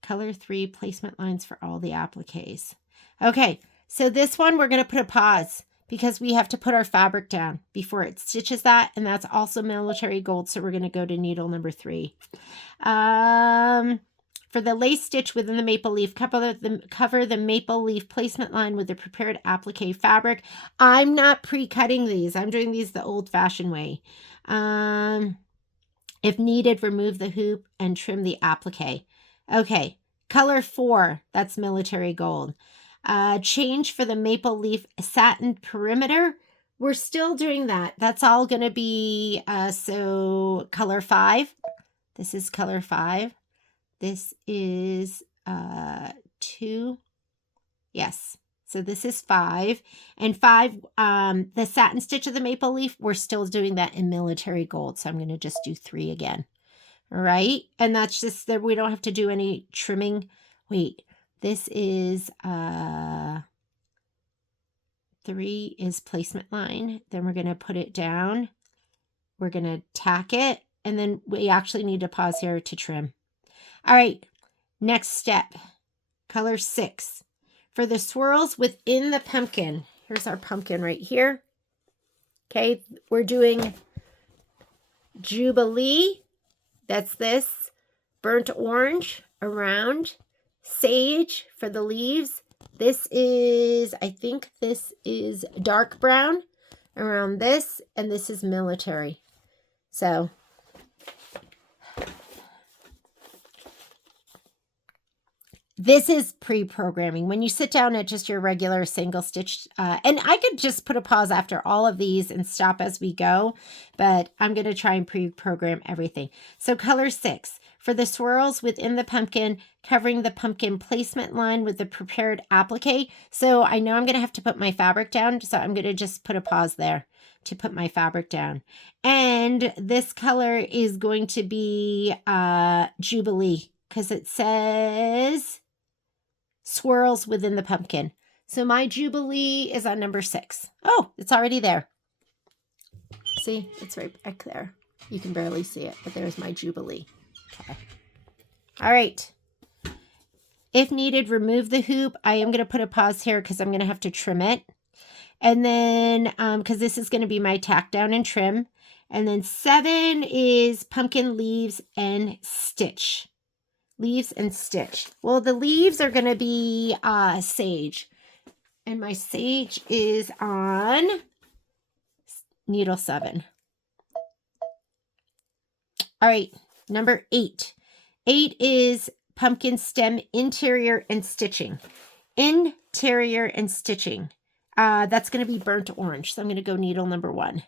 Color 3 placement lines for all the appliques. Okay, so this one we're going to put a pause because we have to put our fabric down before it stitches that. And that's also military gold. So we're going to go to needle number 3. For the lace stitch within the maple leaf, cover the maple leaf placement line with the prepared applique fabric. I'm not pre-cutting these. I'm doing these the old-fashioned way. If needed, remove the hoop and trim the applique. Okay, color 4, that's military gold. Change for the maple leaf satin perimeter. We're still doing that. That's all going to be, so color 5. This is color 5. This is 2. Yes. So this is 5. And 5, the satin stitch of the maple leaf, we're still doing that in military gold. So I'm going to just do 3 again. All right. And that's just that we don't have to do any trimming. Wait, this is 3 is placement line. Then we're going to put it down. We're going to tack it. And then we actually need to pause here to trim. All right, next step, color 6. For the swirls within the pumpkin, here's our pumpkin right here. Okay, we're doing Jubilee, that's this, burnt orange around, sage for the leaves. This is, I think this is dark brown around this, and this is military. So This is pre-programming. When you sit down at just your regular single stitch, and I could just put a pause after all of these and stop as we go, but I'm going to try and pre-program everything. So color 6, for the swirls within the pumpkin, covering the pumpkin placement line with the prepared applique. So I know I'm going to have to put my fabric down, so I'm going to just put a pause there to put my fabric down. And this color is going to be Jubilee, because it says swirls within the pumpkin. So my Jubilee is on number 6. Oh, it's already there. See, it's right back there. You can barely see it, but there's my Jubilee. Okay. All right. If needed, remove the hoop. I am going to put a pause here because I'm going to have to trim it. And then, because this is going to be my tack down and trim. And then 7 is pumpkin leaves and stitch. Leaves and stitch. Well, the leaves are going to be sage. And my sage is on needle 7. All right, number 8. 8 is pumpkin stem interior and stitching. Interior and stitching. That's going to be burnt orange. So I'm going to go needle number 1.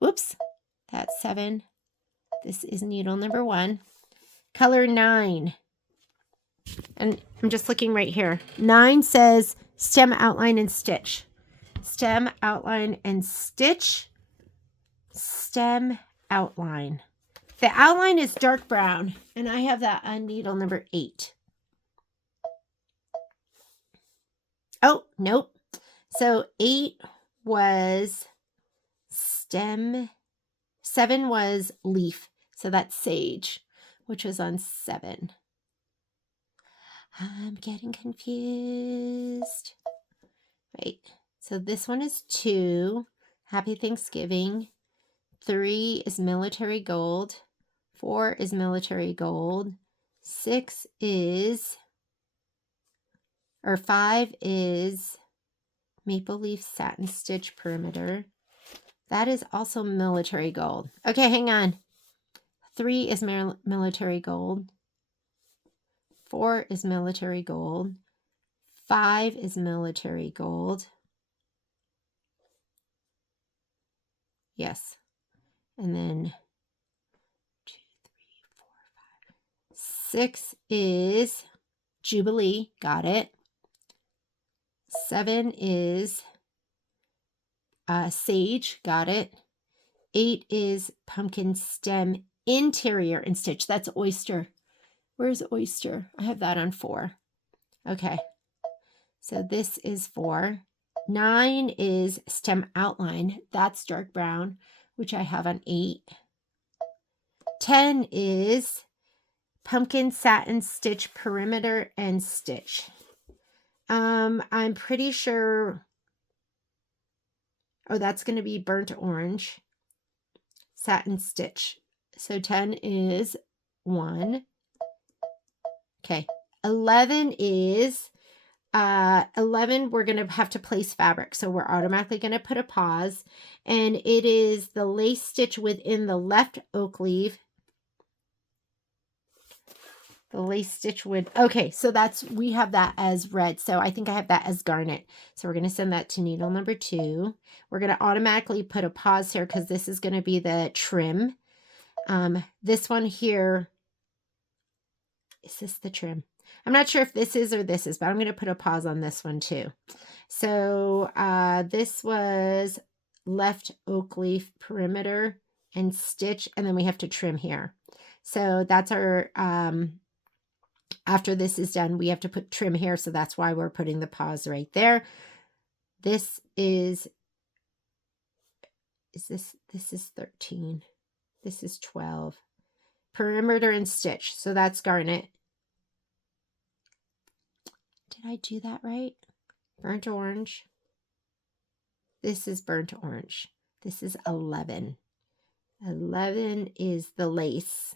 Whoops, that's 7. This is needle number 1. Color 9. And I'm just looking right here. 9 says stem outline and stitch. Stem outline and stitch. Stem outline. The outline is dark brown, and I have that on needle number 8. Oh, nope. So 8 was stem. 7 was leaf. So that's sage, which was on 7. I'm getting confused. Right. So this one is 2. Happy Thanksgiving. 3 is military gold. 4 is military gold. 6 is, or 5 is maple leaf satin stitch perimeter. That is also military gold. Okay, hang on. 3 is military gold. 4 is military gold. 5 is military gold. Yes. And then 2, 3, 4, 5. 6 is Jubilee. Got it. 7 is sage. Got it. 8 is pumpkin stem interior and stitch. That's oyster. Where's oyster? I have that on 4. Okay. So this is 4. 9 is stem outline. That's dark brown, which I have on 8. 10 is pumpkin satin stitch perimeter and stitch. I'm pretty sure, oh, that's going to be burnt orange satin stitch. So 10 is 1. Okay. 11 is 11, we're going to have to place fabric. So we're automatically going to put a pause. And it is the lace stitch within the left oak leaf. The lace stitch would, okay, so that's, we have that as red. So I think I have that as garnet. So we're going to send that to needle number 2. We're going to automatically put a pause here because this is going to be the trim. This one here, is this the trim? I'm not sure if this is or this is, but I'm going to put a pause on this one too. So this was left oak leaf perimeter and stitch, and then we have to trim here. So that's our, after this is done, we have to put trim here. So that's why we're putting the pause right there. This is this is 13. This is 12. Perimeter and stitch. So that's garnet. Did I do that right? Burnt orange. This is burnt orange. This is 11. 11 is the lace.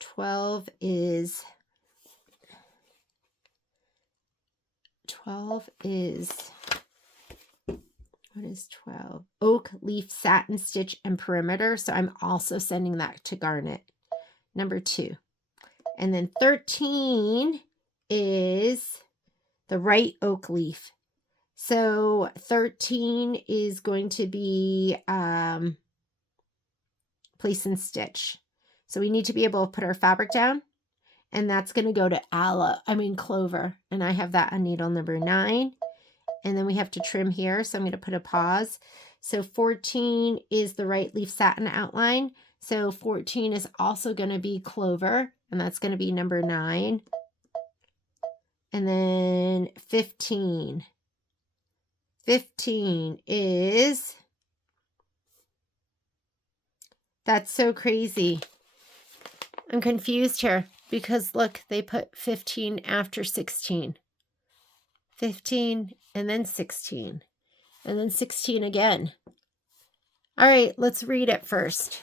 12 is what is 12? Oak leaf satin stitch and perimeter. So I'm also sending that to garnet number 2. And then 13 is the right oak leaf. So 13 is going to be place and stitch. So we need to be able to put our fabric down, and that's going to go to clover. And I have that on needle number 9. And then we have to trim here. So I'm going to put a pause. So 14 is the right leaf satin outline. So 14 is also going to be clover, and that's going to be number 9. And then 15. 15 is, that's so crazy. I'm confused here because look, they put 15 after 16. 15 and then 16 and then 16 again. All right, let's read it first.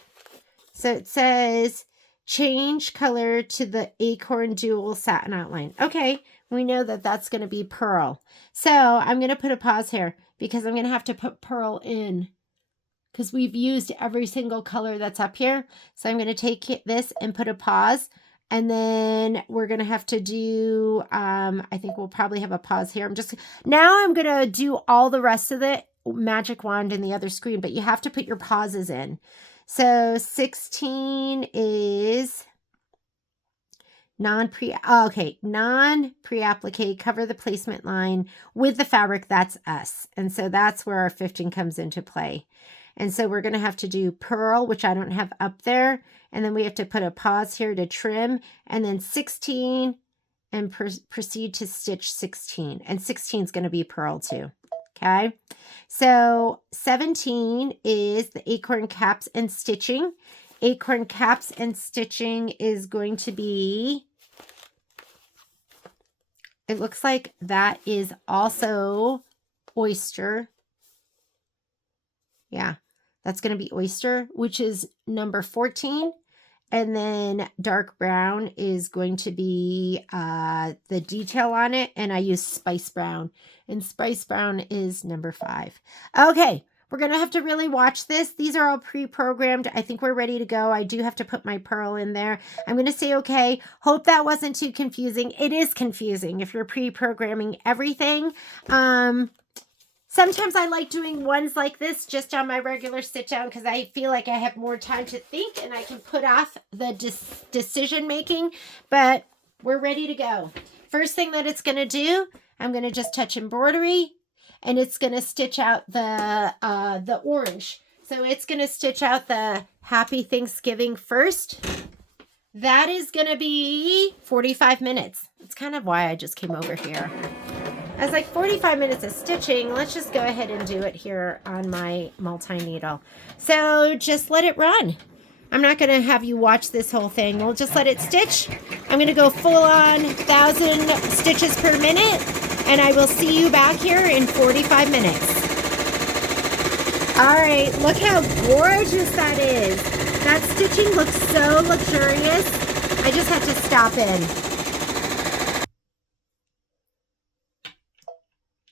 So it says, change color to the acorn dual satin outline. Okay, we know that that's going to be pearl. So I'm going to put a pause here because I'm going to have to put pearl in because we've used every single color that's up here. So I'm going to take this and put a pause. And then we're going to have to do, I think we'll probably have a pause here. Now I'm going to do all the rest of the magic wand in the other screen, but you have to put your pauses in. So 16 is non-pre-applique, cover the placement line with the fabric, that's us. And so that's where our 15 comes into play. And so we're going to have to do pearl, which I don't have up there. And then we have to put a pause here to trim, and then 16 and proceed to stitch 16. And 16 is going to be pearl too. Okay. So 17 is the acorn caps and stitching. Acorn caps and stitching is going to be, it looks like that is also oyster. Yeah, that's going to be oyster, which is number 14. And then dark brown is going to be the detail on it. And I use spice brown. And spice brown is number 5. Okay, we're going to have to really watch this. These are all pre-programmed. I think we're ready to go. I do have to put my pearl in there. I'm going to say okay. Hope that wasn't too confusing. It is confusing if you're pre-programming everything. Sometimes I like doing ones like this just on my regular sit down because I feel like I have more time to think and I can put off the decision making, but we're ready to go. First thing that it's going to do, I'm going to just touch embroidery, and it's going to stitch out the orange. So it's going to stitch out the Happy Thanksgiving first. That is going to be 45 minutes. That's kind of why I just came over here. I was like, 45 minutes of stitching. Let's just go ahead and do it here on my multi-needle. So just let it run. I'm not going to have you watch this whole thing. We'll just let it stitch. I'm going to go full on 1,000 stitches per minute, and I will see you back here in 45 minutes. All right, look how gorgeous that is. That stitching looks so luxurious. I just had to stop in.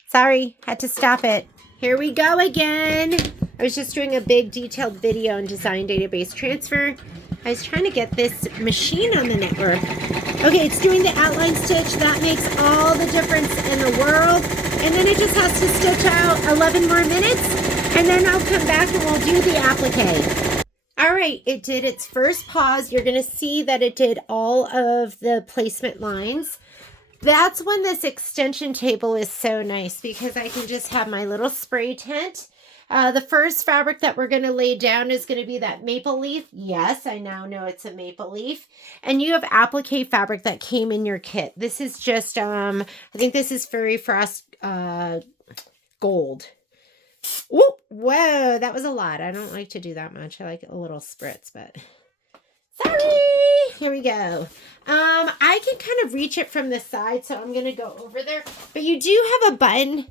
Sorry, had to stop it. Here we go again. I was just doing a big detailed video on design database transfer. I was trying to get this machine on the network. Okay, it's doing the outline stitch. That makes all the difference in the world. And then it just has to stitch out 11 more minutes. And then I'll come back and we'll do the applique. All right, it did its first pause. You're going to see that it did all of the placement lines. That's when this extension table is so nice because I can just have my little spray tent. The first fabric that we're going to lay down is going to be that maple leaf. Yes, I now know it's a maple leaf. And you have applique fabric that came in your kit. This is just, I think this is Fairy Frost Gold. Ooh, whoa, that was a lot. I don't like to do that much. I like a little spritz, but sorry. Here we go. I can kind of reach it from the side, so I'm going to go over there. But you do have a button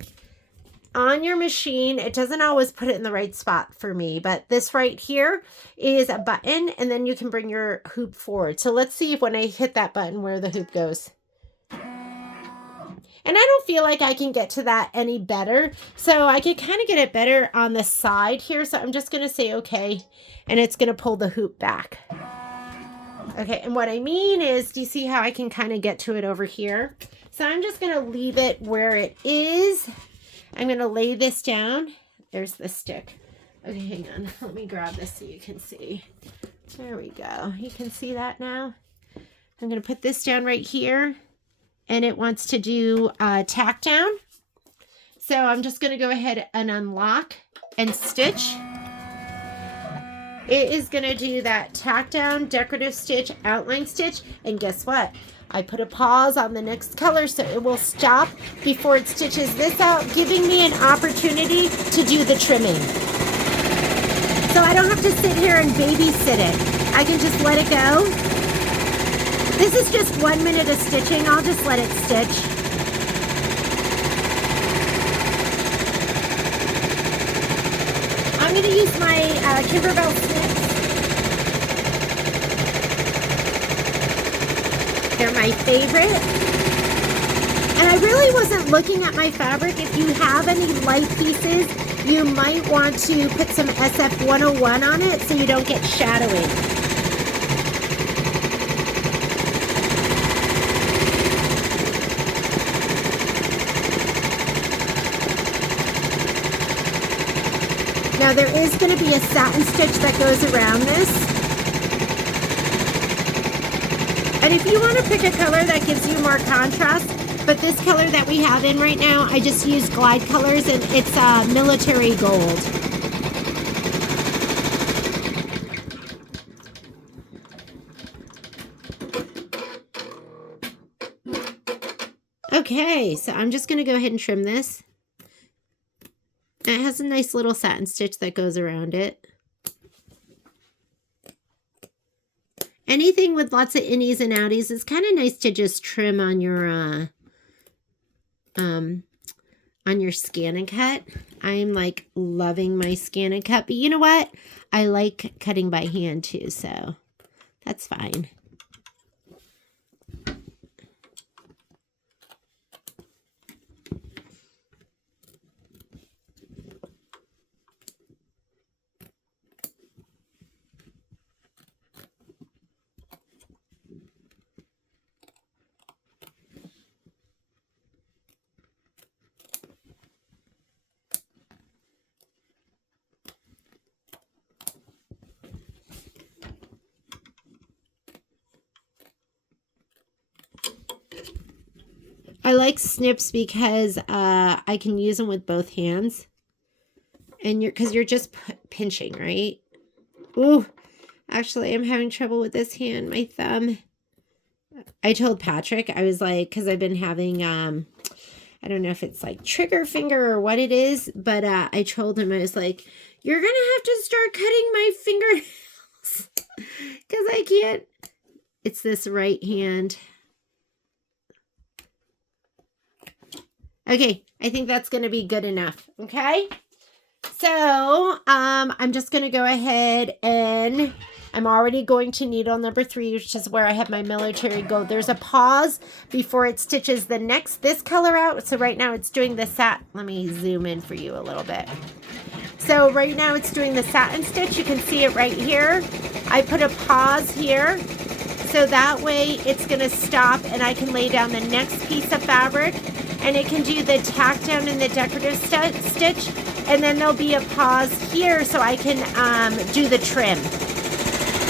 on your machine. It doesn't always put it in the right spot for me, but this right here is a button, and then you can bring your hoop forward. So let's see if when I hit that button where the hoop goes. And I don't feel like I can get to that any better. So I can kind of get it better on the side here. So I'm just going to say okay, and it's going to pull the hoop back. Okay, and what I mean is, do you see how I can kind of get to it over here? So I'm just going to leave it where it is. I'm going to lay this down. There's the stick. Okay, hang on. Let me grab this so you can see. There we go. You can see that now. I'm going to put this down right here. And it wants to do tack down. So I'm just going to go ahead and unlock and stitch. It is going to do that tack down, decorative stitch, outline stitch. And guess what? I put a pause on the next color so it will stop before it stitches this out, giving me an opportunity to do the trimming. So I don't have to sit here and babysit it. I can just let it go. This is just 1 minute of stitching. I'll just let it stitch. I'm going to use my Kimberbell snips. They're my favorite. And I really wasn't looking at my fabric. If you have any light pieces, you might want to put some SF 101 on it so you don't get shadowing. Now there is going to be a satin stitch that goes around this. And if you want to pick a color that gives you more contrast, but this color that we have in right now, I just use Glide Colors, and it's military gold. Okay, so I'm just going to go ahead and trim this. It has a nice little satin stitch that goes around it. Anything with lots of innies and outies is kind of nice to just trim on your scan and cut. I'm like loving my scan and cut, but you know what? I like cutting by hand too, so that's fine. I like snips because I can use them with both hands. And because you're just pinching, right? Ooh, actually, I'm having trouble with this hand, my thumb. I told Patrick, I was like, because I've been having, I don't know if it's like trigger finger or what it is, but I told him, I was like, you're going to have to start cutting my fingernails because I can't. It's this right hand. Okay, I think that's going to be good enough, okay? So, I'm just going to go ahead and I'm already going to needle number 3, which is where I have my military gold. There's a pause before it stitches this color out. So right now it's doing the satin. Let me zoom in for you a little bit. So right now it's doing the satin stitch. You can see it right here. I put a pause here. So that way it's going to stop and I can lay down the next piece of fabric. And it can do the tack down and the decorative stitch. And then there'll be a pause here so I can do the trim.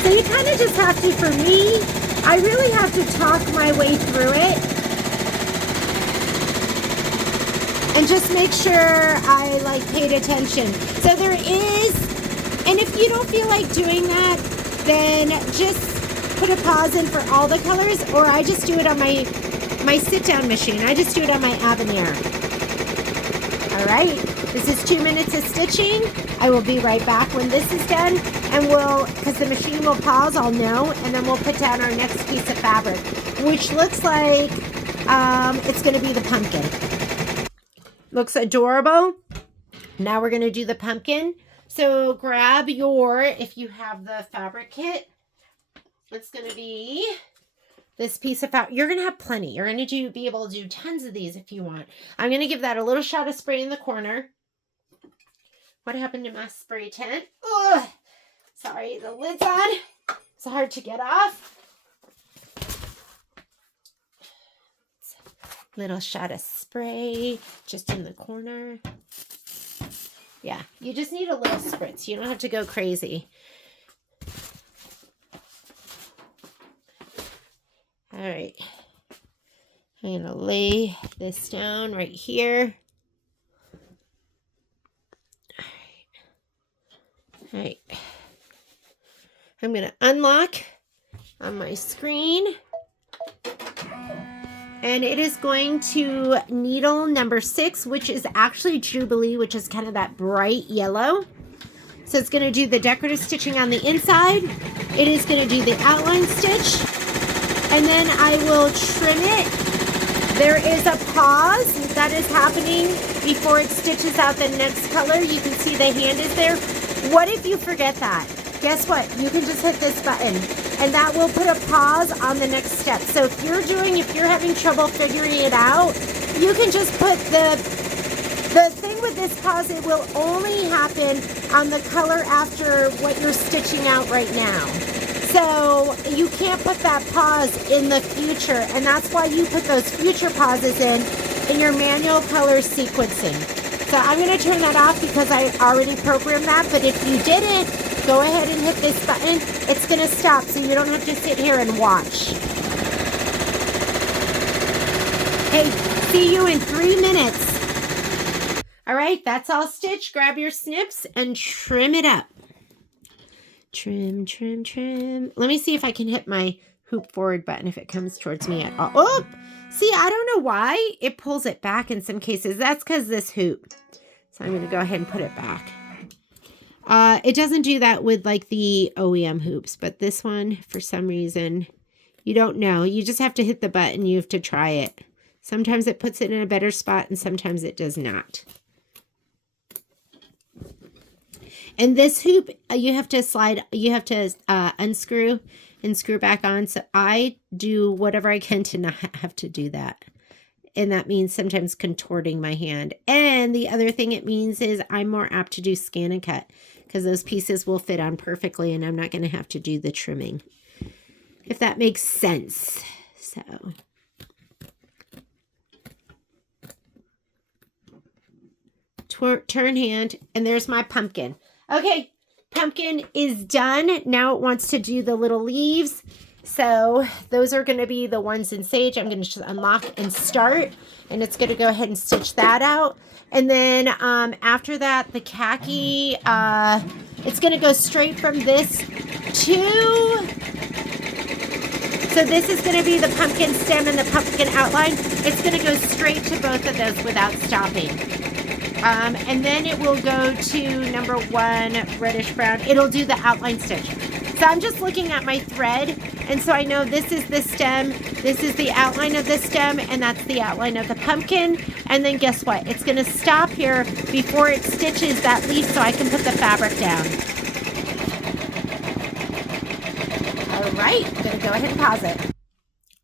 So you kind of just have to, for me, I really have to talk my way through it. And just make sure I like paid attention. So there is, and if you don't feel like doing that, then just put a pause in for all the colors, or I just do it on my sit-down machine. I just do it on my Avenir. All right, this is 2 minutes of stitching. I will be right back when this is done, and because the machine will pause, I'll know, and then we'll put down our next piece of fabric, which looks like it's going to be the pumpkin. Looks adorable. Now we're going to do the pumpkin. So grab if you have the fabric kit, it's going to be this piece of fabric. You're going to have plenty. You're going to be able to do tons of these if you want. I'm going to give that a little shot of spray in the corner. What happened to my spray tent? Ugh. Sorry, the lid's on. It's hard to get off. Little shot of spray just in the corner. Yeah, you just need a little spritz. You don't have to go crazy. All right. I'm going to lay this down right here. All right. I'm going to unlock on my screen. And it is going to needle number 6, which is actually Jubilee, which is kind of that bright yellow. So it's going to do the decorative stitching on the inside. It is going to do the outline stitch. And then I will trim it. There is a pause that is happening before it stitches out the next color. You can see the hand is there. What if you forget that? Guess what? You can just hit this button and that will put a pause on the next step. So if you're having trouble figuring it out, you can just put the thing with this pause, it will only happen on the color after what you're stitching out right now. So you can't put that pause in the future, and that's why you put those future pauses in your manual color sequencing. So I'm going to turn that off because I already programmed that, but if you didn't, go ahead and hit this button. It's going to stop so you don't have to sit here and watch. Hey, see you in 3 minutes. All right, that's all stitched. Grab your snips and trim it up. Trim, trim, trim. Let me see if I can hit my hoop forward button if it comes towards me at all. Oh, see, I don't know why it pulls it back in some cases. That's because this hoop. So I'm going to go ahead and put it back. It doesn't do that with like the OEM hoops, but this one, for some reason, you don't know. You just have to hit the button. You have to try it. Sometimes it puts it in a better spot and sometimes it does not. And this hoop, you have to unscrew and screw back on. So I do whatever I can to not have to do that. And that means sometimes contorting my hand. And the other thing it means is I'm more apt to do scan and cut because those pieces will fit on perfectly and I'm not going to have to do the trimming. If that makes sense. So. Turn hand, and there's my pumpkin. Okay, pumpkin is done. Now it wants to do the little leaves. So those are going to be the ones in sage. I'm going to just unlock and start, and it's going to go ahead and stitch that out. And then after that, the khaki, it's going to go straight from this to... So this is going to be the pumpkin stem and the pumpkin outline. It's going to go straight to both of those without stopping. And then it will go to number 1, reddish brown. It'll do the outline stitch. So I'm just looking at my thread, and so I know this is the stem, this is the outline of the stem, and that's the outline of the pumpkin. And then guess what? It's going to stop here before it stitches that leaf so I can put the fabric down. All right, I'm going to go ahead and pause it.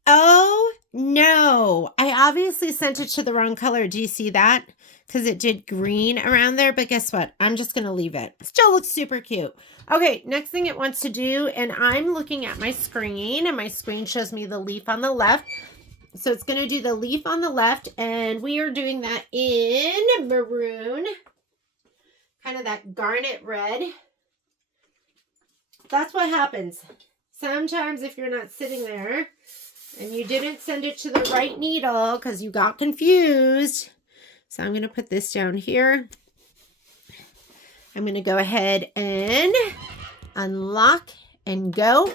Oh, no. I obviously sent it to the wrong color. Do you see that? Because it did green around there, but guess what? I'm just going to leave it. Still looks super cute. Okay, next thing it wants to do, and I'm looking at my screen, and my screen shows me the leaf on the left. So it's going to do the leaf on the left, and we are doing that in maroon, kind of that garnet red. That's what happens. Sometimes if you're not sitting there, and you didn't send it to the right needle because you got confused. So I'm going to put this down here. I'm going to go ahead and unlock and go.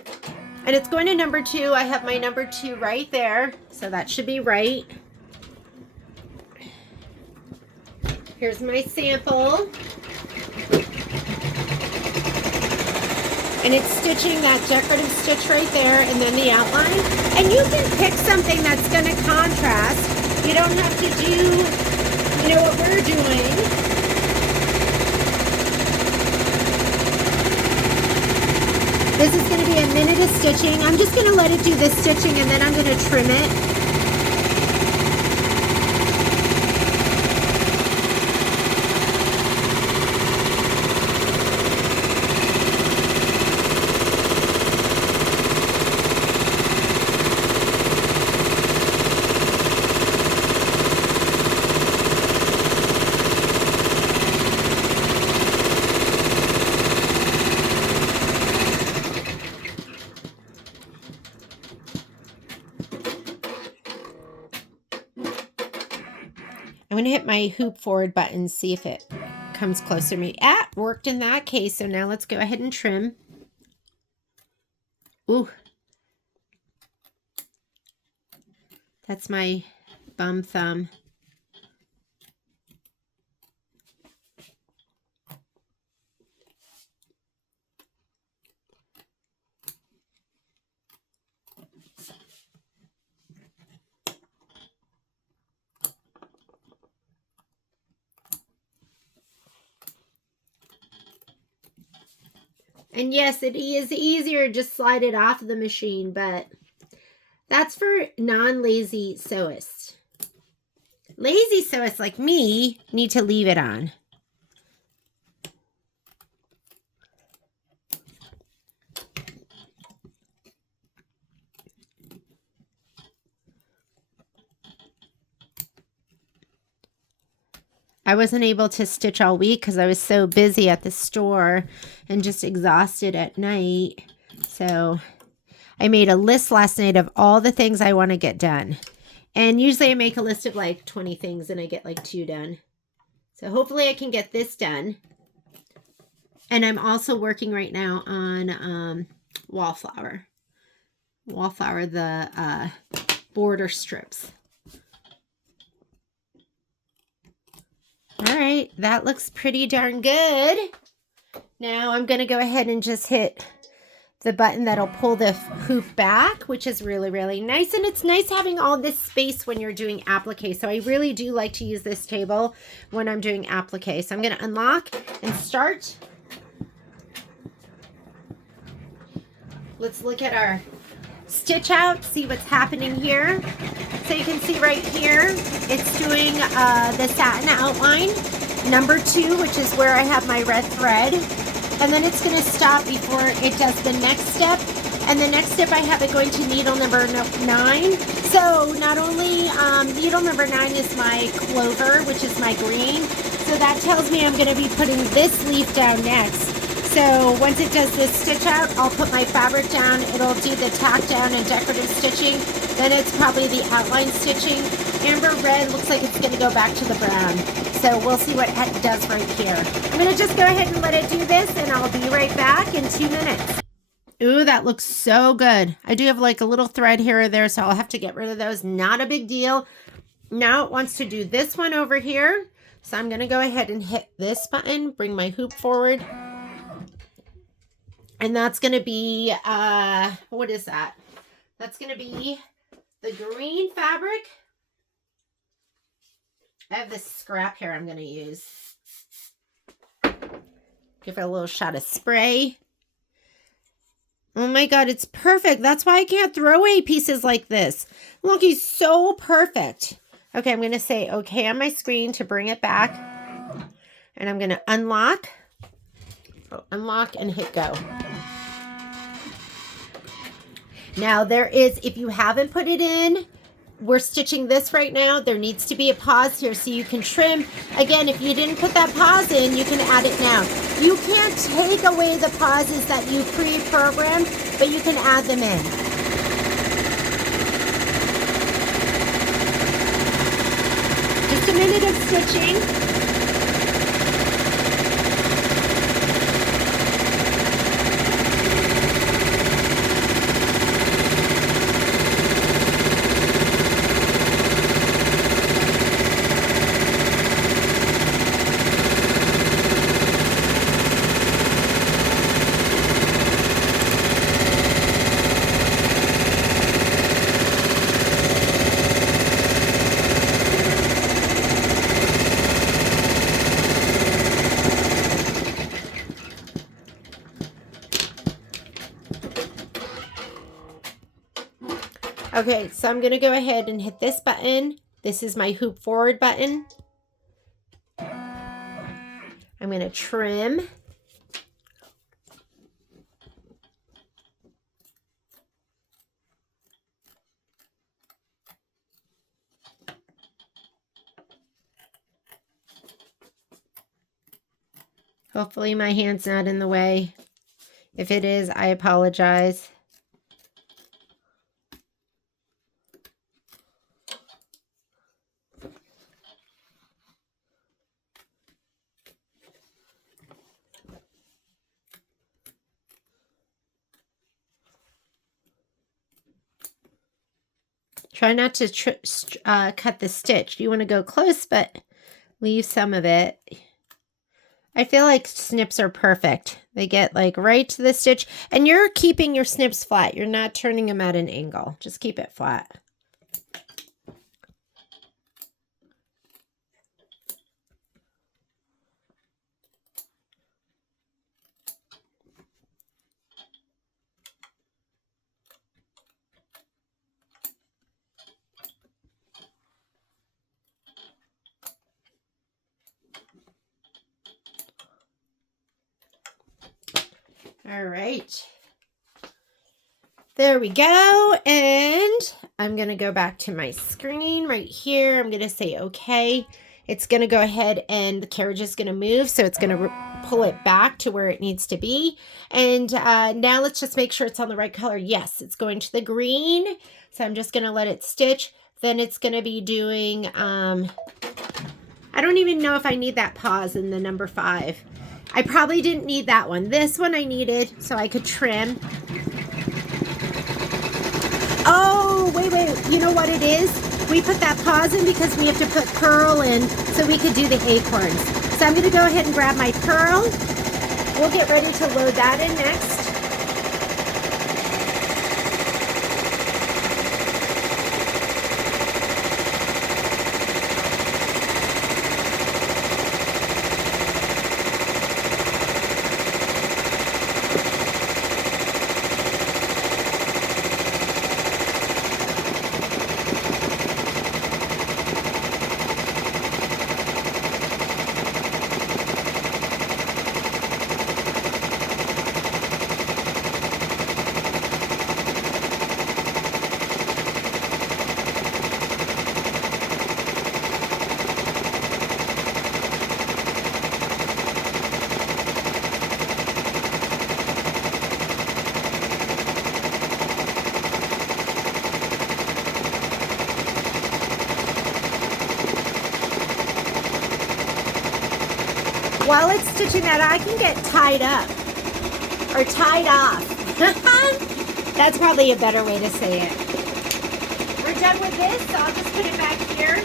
And it's going to number 2. I have my number 2 right there. So that should be right. Here's my sample. And it's stitching that decorative stitch right there and then the outline. And you can pick something that's going to contrast. You don't have to do... You know what we're doing? This is going to be a minute of stitching. I'm just going to let it do this stitching and then I'm going to trim it. hit my hoop forward button, see if it comes closer to me. Ah, worked in that case. So now let's go ahead and trim. Ooh. That's my bum thumb. And yes, it is easier to just slide it off the machine, but that's for non-lazy sewists. Lazy sewists like me need to leave it on. I wasn't able to stitch all week because I was so busy at the store and just exhausted at night. So I made a list last night of all the things I want to get done. And usually I make a list of like 20 things and I get like 2 done. So hopefully I can get this done. And I'm also working right now on wallflower. Wallflower, the border strips. All right, that looks pretty darn good. Now I'm going to go ahead and just hit the button that'll pull the hoop back, which is really, really nice. And it's nice having all this space when you're doing applique. So I really do like to use this table when I'm doing applique. So I'm going to unlock and start. Let's look at our stitch out, see what's happening here. So you can see right here, it's doing the satin outline, number 2, which is where I have my red thread. And then it's going to stop before it does the next step. And the next step I have it going to needle number 9. So not only needle number 9 is my clover, which is my green. So that tells me I'm going to be putting this leaf down next. So once it does this stitch out, I'll put my fabric down. It'll do the tack down and decorative stitching. Then it's probably the outline stitching. Amber red looks like it's going to go back to the brown. So we'll see what it does right here. I'm going to just go ahead and let it do this, and I'll be right back in 2 minutes. Ooh, that looks so good. I do have like a little thread here or there, so I'll have to get rid of those. Not a big deal. Now it wants to do this one over here. So I'm going to go ahead and hit this button, bring my hoop forward. And that's going to be, what is that? That's going to be the green fabric. I have this scrap here I'm going to use. Give it a little shot of spray. Oh my God, it's perfect. That's why I can't throw away pieces like this. Look, he's so perfect. Okay, I'm going to say okay on my screen to bring it back. And I'm going to unlock. Unlock and hit go. Now there is, if you haven't put it in, we're stitching this right now. There needs to be a pause here so you can trim. Again, if you didn't put that pause in, you can add it now. You can't take away the pauses that you pre-programmed, but you can add them in. Just a minute of stitching. Okay, so I'm going to go ahead and hit this button. This is my hoop forward button. I'm going to trim. Hopefully my hand's not in the way. If it is, I apologize. Try not to cut the stitch. You want to go close, but leave some of it. I feel like snips are perfect. They get like right to the stitch, and you're keeping your snips flat. You're not turning them at an angle. Just keep it flat. All right. There we go. And I'm going to go back to my screen right here. I'm going to say, okay. It's going to go ahead and the carriage is going to move. So it's going to pull it back to where it needs to be. And now let's just make sure it's on the right color. Yes, it's going to the green. So I'm just going to let it stitch. Then it's going to be doing, I don't even know if I need that pause in the number 5. I probably didn't need that one. This one I needed so I could trim. Oh, wait. You know what it is? We put that pause in because we have to put purl in so we could do the acorns. So I'm going to go ahead and grab my purl. We'll get ready to load that in next. While it's stitching that, I can get tied up or tied off. That's probably a better way to say it. We're done with this, so I'll just put it back here.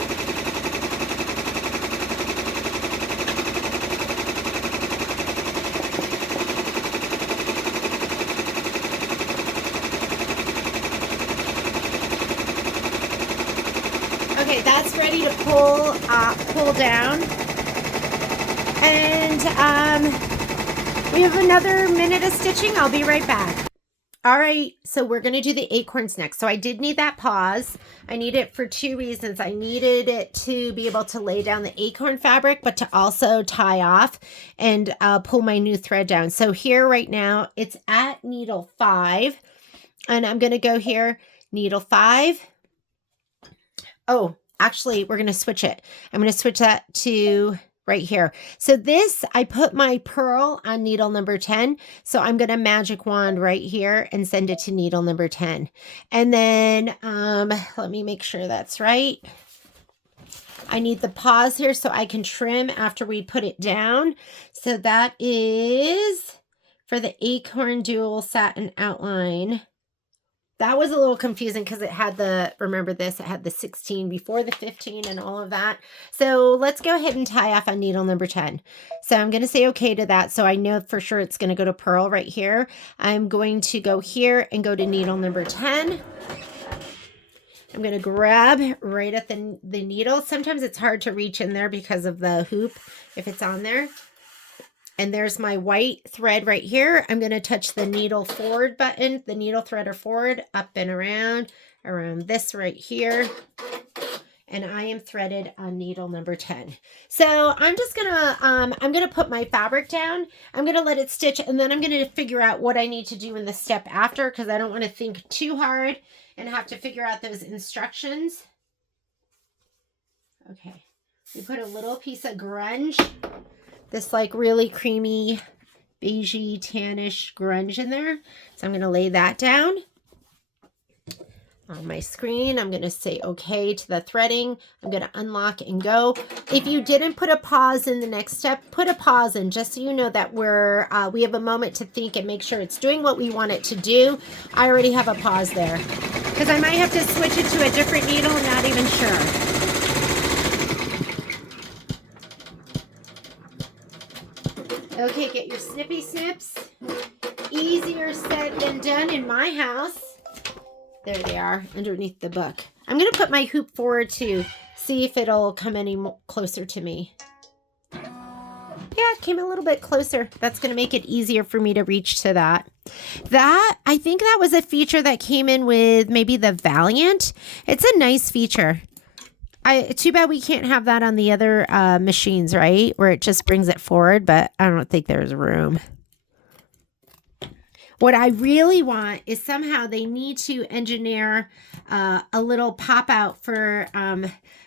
Okay, that's ready to pull down. And we have another minute of stitching. I'll be right back. All right, so we're going to do the acorns next. So I did need that pause. I need it for 2 reasons. I needed it to be able to lay down the acorn fabric, but to also tie off and pull my new thread down. So here right now, it's at needle 5. And I'm going to go here, needle 5. Oh, actually, we're going to switch it. I'm going to switch that to right here. So this, I put my purl on needle number 10. So I'm going to magic wand right here and send it to needle number 10. And then let me make sure that's right. I need the pause here so I can trim after we put it down. So that is for the acorn dual satin outline. That was a little confusing because it had the, remember this, it had the 16 before the 15 and all of that. So let's go ahead and tie off on needle number 10. So I'm going to say okay to that. So I know for sure it's going to go to purl right here. I'm going to go here and go to needle number 10. I'm going to grab right at the needle. Sometimes it's hard to reach in there because of the hoop if it's on there. And there's my white thread right here. I'm going to touch the needle forward button, the needle threader forward, up and around this right here. And I am threaded on needle number 10. So I'm just going to, I'm going to put my fabric down. I'm going to let it stitch, and then I'm going to figure out what I need to do in the step after, because I don't want to think too hard and have to figure out those instructions. Okay. We put a little piece of grunge. This like really creamy, beigey, tannish grunge in there. So I'm going to lay that down. on my screen. I'm going to say okay to the threading. I'm going to unlock and go. If you didn't put a pause in the next step, put a pause in just so you know that we have a moment to think and make sure it's doing what we want it to do. I already have a pause there because I might have to switch it to a different needle. I'm not even sure. Okay, get your snippy snips. Easier said than done in my house. There they are underneath the book. I'm going to put my hoop forward to see if it'll come any closer to me. Yeah, it came a little bit closer. That's going to make it easier for me to reach to that. I think that was a feature that came in with maybe the Valiant. It's a nice feature. Too bad we can't have that on the other machines, right? Where it just brings it forward, but I don't think there's room. What I really want is somehow they need to engineer a little pop out for,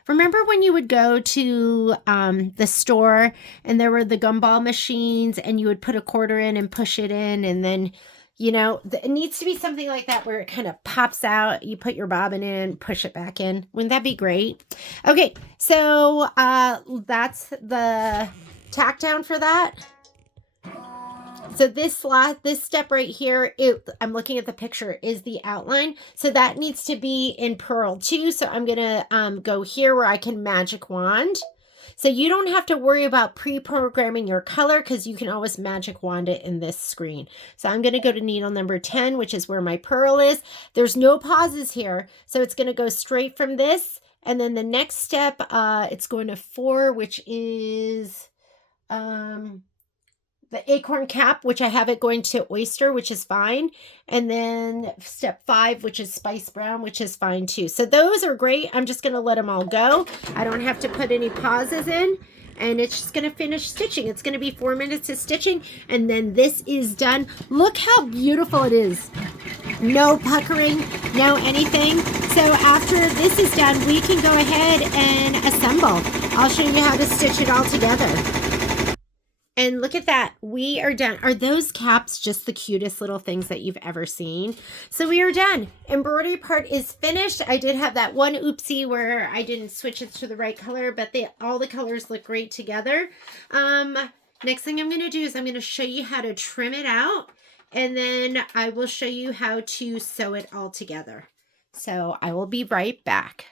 remember when you would go to the store and there were the gumball machines and you would put a quarter in and push it in and then, you know, it needs to be something like that where it kind of pops out. You put your bobbin in, push it back in. Wouldn't that be great? Okay, so that's the tack down for that. So this step right here, I'm looking at the picture, is the outline. So that needs to be in Pearl too. So I'm going to go here where I can magic wand. So you don't have to worry about pre-programming your color because you can always magic wand it in this screen. So I'm going to go to needle number 10, which is where my pearl is. There's no pauses here. So it's going to go straight from this. And then the next step, it's going to 4, which is... the acorn cap, which I have it going to oyster, which is fine. And then step 5, which is spice brown, which is fine too. So those are great. I'm just going to let them all go. I don't have to put any pauses in. And it's just going to finish stitching. It's going to be 4 minutes of stitching. And then this is done. Look how beautiful it is. No puckering, no anything. So after this is done, we can go ahead and assemble. I'll show you how to stitch it all together. And look at that. We are done. Are those caps just the cutest little things that you've ever seen? So we are done. Embroidery part is finished. I did have that one oopsie where I didn't switch it to the right color, but all the colors look great together. Next thing I'm going to do is I'm going to show you how to trim it out. And then I will show you how to sew it all together. So I will be right back.